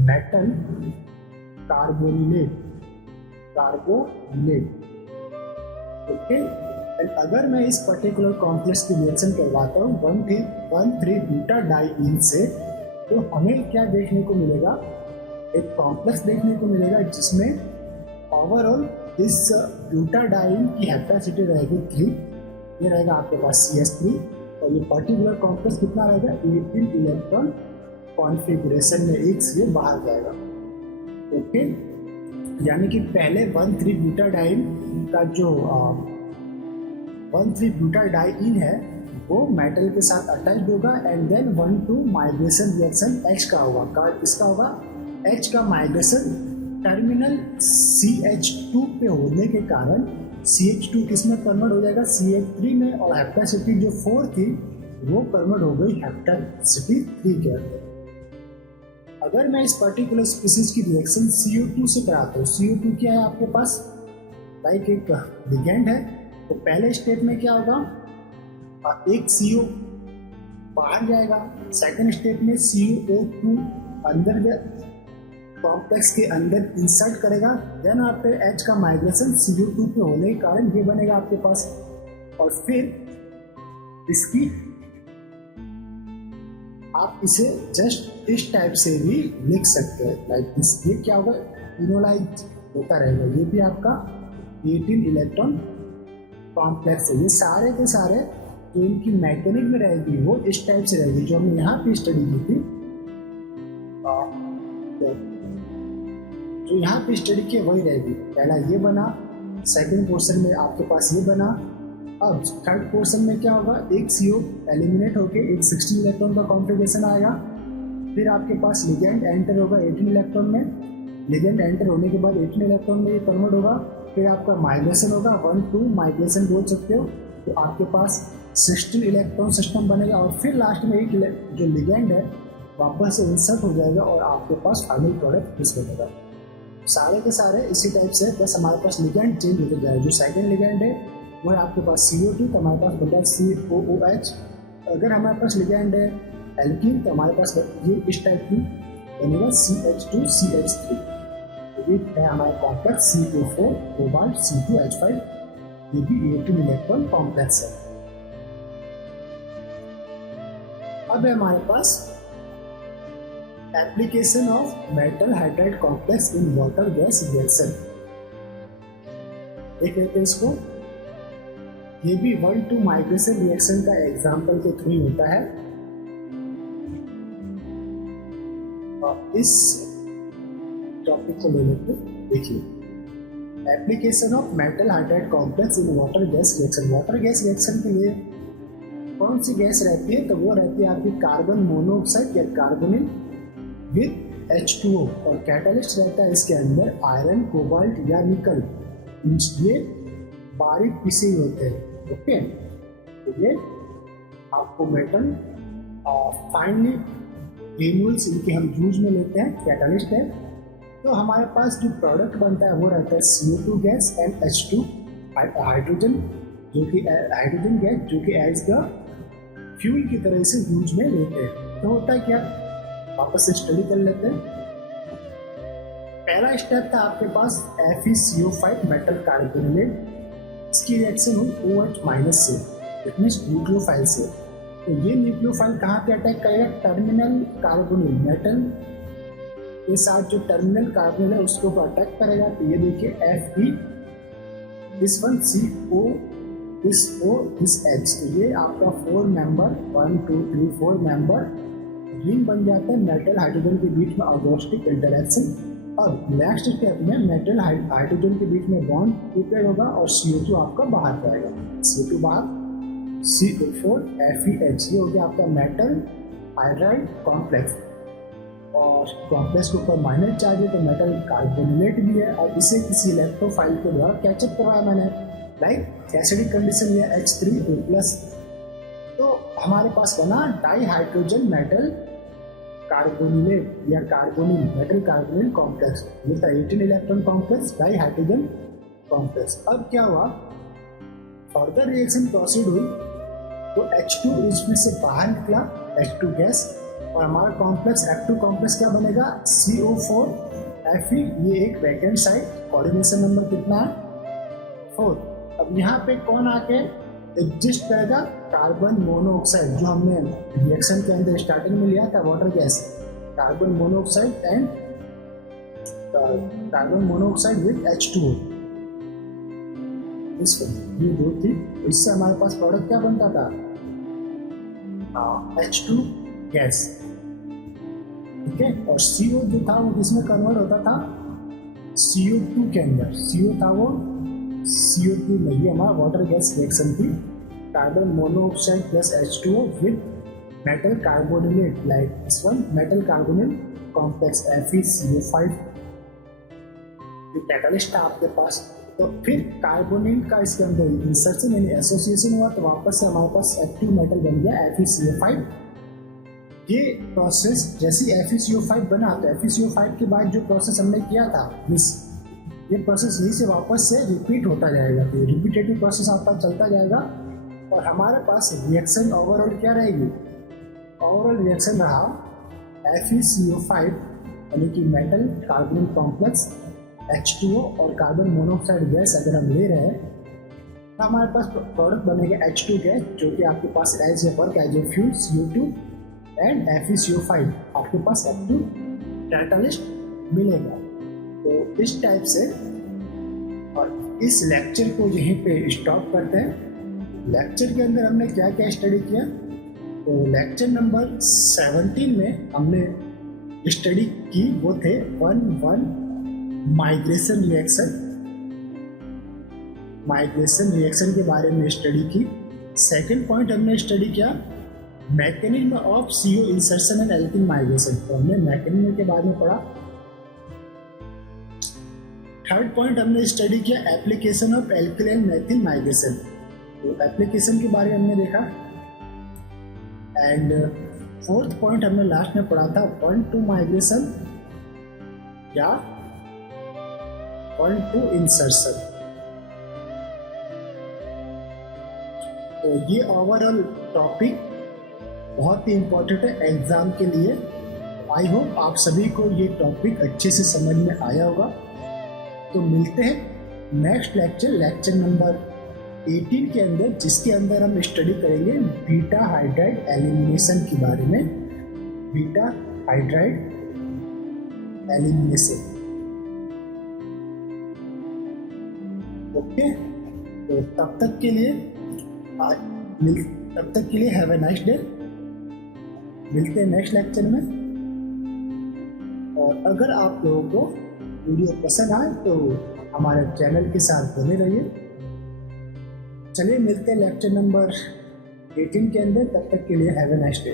metal carbonate, okay. And अगर मैं इस पर्टिकुलर कॉम्प्लेक्स की रिएक्शन करवाता हूँ 1,3-ब्यूटाडाइईन से, तो हमें क्या देखने को मिलेगा, एक कॉम्प्लेक्स देखने को मिलेगा जिसमें ओवरऑल इस ब्यूटाडाइईन की कैपेसिटी रहेगी 3। ये रहेगा आपके पास CH3 और ये पर्टिकुलर कॉम्प्लेक्स कितना रहेगा, 18 इलेक्ट्रॉन कॉन्फ़िगरेशन में एक से बाहर जाएगा, ओके। यानी कि पहले 1,3-ब्यूटाडाइईन का जो 1,3-ब्यूटाडाइईन है वो मेटल के साथ अटैच्ड होगा and then 1-2 migration reaction H का होगा। किसका होगा, H का माइग्रेशन टर्मिनल CH2 पे होने के कारण CH2 किस में कन्वर्ट हो जाएगा, CH3 में, और हेप्टासिटी जो 4 थी वो कन्वर्ट हो गई हेप्टासिटी 3 के अंदर। अगर मैं इस पर्टिकुलर स्पीसीज की रिएक्शन CO2 से कराता हूँ, CO2 क्या है आपके पास, लाइक एक लिगेंड है, तो पहले स्टेप में क्या होगा, एक CO बाहर जाएगा, सेकंड स्टेप में CO2 अंदर कॉम्प्लेक्स के अंदर इंसर्ट करेगा, देन आफ्टर H का माइग्रेशन CO2 पे होने के कारण ये बनेगा आपके पास। और फिर इसकी आप इसे जस्ट इस टाइप से भी लिख सकते हैं, लाइक ये क्या होगा, इनोलाइज होता रहेगा। ये भी आपका 18 इलेक्ट्रॉन कॉम्प्लेक्स है। ये सारे के सारे जो इनकी मैकेनिक में रहेगी वो इस टाइप से रहेगी, जो हमने यहाँ पे स्टडी की थी। जो यहाँ पे स्टडी की वही रहेगी, पहला ये बना, सेकंड पोर्शन में आपके पास ये बना। अब थर्ड पोर्शन में क्या होगा, एक CO एलिमिनेट होके एक 16 इलेक्ट्रॉन का कॉन्फ़िगरेशन आएगा, फिर आपके पास लिगेंड एंटर होगा 18 इलेक्ट्रॉन में, लिगेंड एंटर होने के बाद 18 इलेक्ट्रॉन में ये कन्वर्ट होगा, फिर आपका माइग्रेशन होगा 1-2 माइग्रेशन बोल सकते हो, तो आपके पास 16 इलेक्ट्रॉन सिस्टम बनेगा और फिर लास्ट में एक जो लिगेंड है वापस से इंसर्ट हो जाएगा और आपके पास फाइनल प्रोडक्ट इस बनेगा। सारे के सारे इसी टाइप से, बस हमारे पास लिगेंड चेंज होते जाएगा। जो सेकंड लिगेंड है वो है आपके पास CO2, तो हमारे पास बचा COOH। अगर हमारे पास लिगेंड है एल्कीन, तो हमारे पास ये इस टाइप की बनेगा CH2CH3। ये है हमारा कॉम्प्लेक्स CO4 कोबाल्ट C2H5, ये भी 18 इलेक्ट्रॉन कॉम्प्लेक्स है। अब है हमारे पास application of metal hydride complex in water gas reaction. देख लेते हैं इसको। ये भी 1-2 माइग्रेशन रिएक्शन का एग्जाम्पल के थ्रू होता है। और इस टॉपिक को ले लेते देखिए, application of metal hydride complex in water gas reaction. Water gas reaction के लिए कौन सी गैस रहती है, तो वो रहती है आपकी कार्बन मोनोऑक्साइड या कार्बोनिल विद H2O, और कैटलिस्ट रहता है इसके अंदर आयरन, कोबाल्ट या निकल। ये बारीक पिसे होते हैं, ओके। तो ये आपको मेटल फाइनली ग्रेन्यूल्स इनके हम यूज में लेते हैं, कैटलिस्ट है। तो हमारे पास जो प्रोडक्ट बनता है वो रहता है CO2 gas and H2 hydrogen, जो कि हाइड्रोजन गैस जो कि एज द फ्यूल की तरह से यूज में लेते हैं। तो होता है क्या, वापस से स्टडी कर लेते हैं। पहला स्टेप था आपके पास FeCO5 मेटल कार्बोनेट, इसकी रिएक्शन हुई OH- से, इट मींस न्यूक्लियोफाइल से। तो ये न्यूक्लियोफाइल कहाँ पे अटैक करेगा, टर्मिनल कार्बोनिल मेटल के साथ जो टर्मिनल कार्बोनिल है उसको अटैक करेगा। तो ये देखिए Fe, this one CO, this O, this H। तो ये आपका 4 मेंबर 1 2 3 4 मेंबर रिंग बन जाता है मेटल हाइड्रोजन के बीच में अगोस्टिक इंटरेक्शन। अब नेक्स्ट स्टेप में मेटल हाइड्रोजन के बीच में बॉन्ड प्रिपेयर होगा और CO2 आपका बाहर जाएगा। CO2 बाहर, CO4 FeH, ये हो गया आपका मेटल हाइड्राइड कॉम्प्लेक्स। और कॉम्प्लेक्स के ऊपर माइनस चार्ज है तो मेटल कार्बोनेट भी है, और इसे किसी इलेक्ट्रोफाइल के द्वारा कैचअप करवाया मैंने, लाइक एसिडिक कंडीशन में H3O+। तो हमारे पास बना डाई हाइड्रोजन मेटल कार्बोनिलेट या कार्बोनिल, मेटल कार्बोनिल कॉम्प्लेक्स। ये था 18 electron complex di hydrogen complex. अब क्या हुआ, फर्दर रिएक्शन प्रोसीड हुई तो H2 इसमें से बाहर निकला, H2 गैस, और हमारा कॉम्प्लेक्स F2 कॉम्प्लेक्स क्या बनेगा, CO4 Fe। ये एक वैकेंट साइड, कोऑर्डिनेशन नंबर कितना है, 4। अब यहाँ पे कौन आके एग्जिस्ट करेगा, कार्बन मोनोऑक्साइड, जो हमने रिएक्शन के अंदर स्टार्टिंग में लिया था water gas, carbon monoxide and carbon monoxide with H2O। ये दो थी, इससे हमारे पास प्रोडक्ट क्या बनता था, H2 गैस, ठीक है। और CO जो था वो किसमें कन्वर्ट होता था, CO2 के अंदर। CO था वो CO2 नहीं, हमारा वाटर गैस रिएक्शन थी, carbon monoxide plus H2O with metal carbonylate, like this one metal carbonyl complex FeCO5। Catalyst था आपके पास। तो फिर कार्बोनिल का इसके अंदर इंसर्शन यानी एसोसिएशन हुआ, तो वापस से हमारे पास एक्टिव मेटल बन गया FeCO5। ये प्रोसेस जैसे FeCO5 बना, तो FeCO5 के बाद जो प्रोसेस हमने किया था मिस, ये प्रोसेस यहीं से वापस से रिपीट होता जाएगा। तो रिपीटेटिव प्रोसेस आपका चलता जाएगा और हमारे पास रिएक्शन ओवरऑल क्या रहेगी, ओवरऑल रिएक्शन रहा FeCO5 यानी कि मेटल कार्बोनिल कॉम्प्लेक्स H2O और कार्बन मोनोऑक्साइड गैस अगर हम ले रहे हैं तो हमारे पास प्रोडक्ट बनेगा H2 गैस, जो कि आपके पास as a work as a fuel CO2 and FeCO5, आपके पास F2 कैटलिस्ट मिलेगा। तो इस टाइप से, और इस लेक्चर को यहीं पे स्टॉप करते हैं। लेक्चर के अंदर हमने क्या क्या स्टडी किया, तो लेक्चर नंबर 17 में हमने स्टडी की वो थे 1 माइग्रेशन रिएक्शन के बारे में स्टडी की। सेकंड पॉइंट हमने स्टडी किया mechanism of CO insertion and alkene migration, तो हमने मैकेनिज्म के बारे में पढ़ा। थर्ड पॉइंट हमने स्टडी किया application of alkyl methyl migration, तो एप्लीकेशन के बारे में हमने देखा। एंड फोर्थ पॉइंट हमने लास्ट में पढ़ा था 1-2 माइग्रेशन या 1-2 इंसर्शन। तो ये ओवरऑल टॉपिक बहुत ही इम्पोर्टेंट है एग्जाम के लिए। आई होप आप सभी को ये टॉपिक अच्छे से समझ में आया होगा। तो मिलते हैं नेक्स्ट लेक्चर नंबर 18 के अंदर, जिसके अंदर हम स्टडी करेंगे बीटा हाइड्राइड एलिमिनेशन के बारे में। Beta hydride elimination, okay. तो तब तक के लिए हैव ए नाइस डे। मिलते हैं नेक्स्ट लेक्चर में। और अगर आप लोगों को वीडियो पसंद आए तो हमारे चैनल के साथ बने रहिए। चलिए मिलते हैं लेक्चर नंबर 18 के अंदर, तब तक के लिए हैव ए नाइस डे।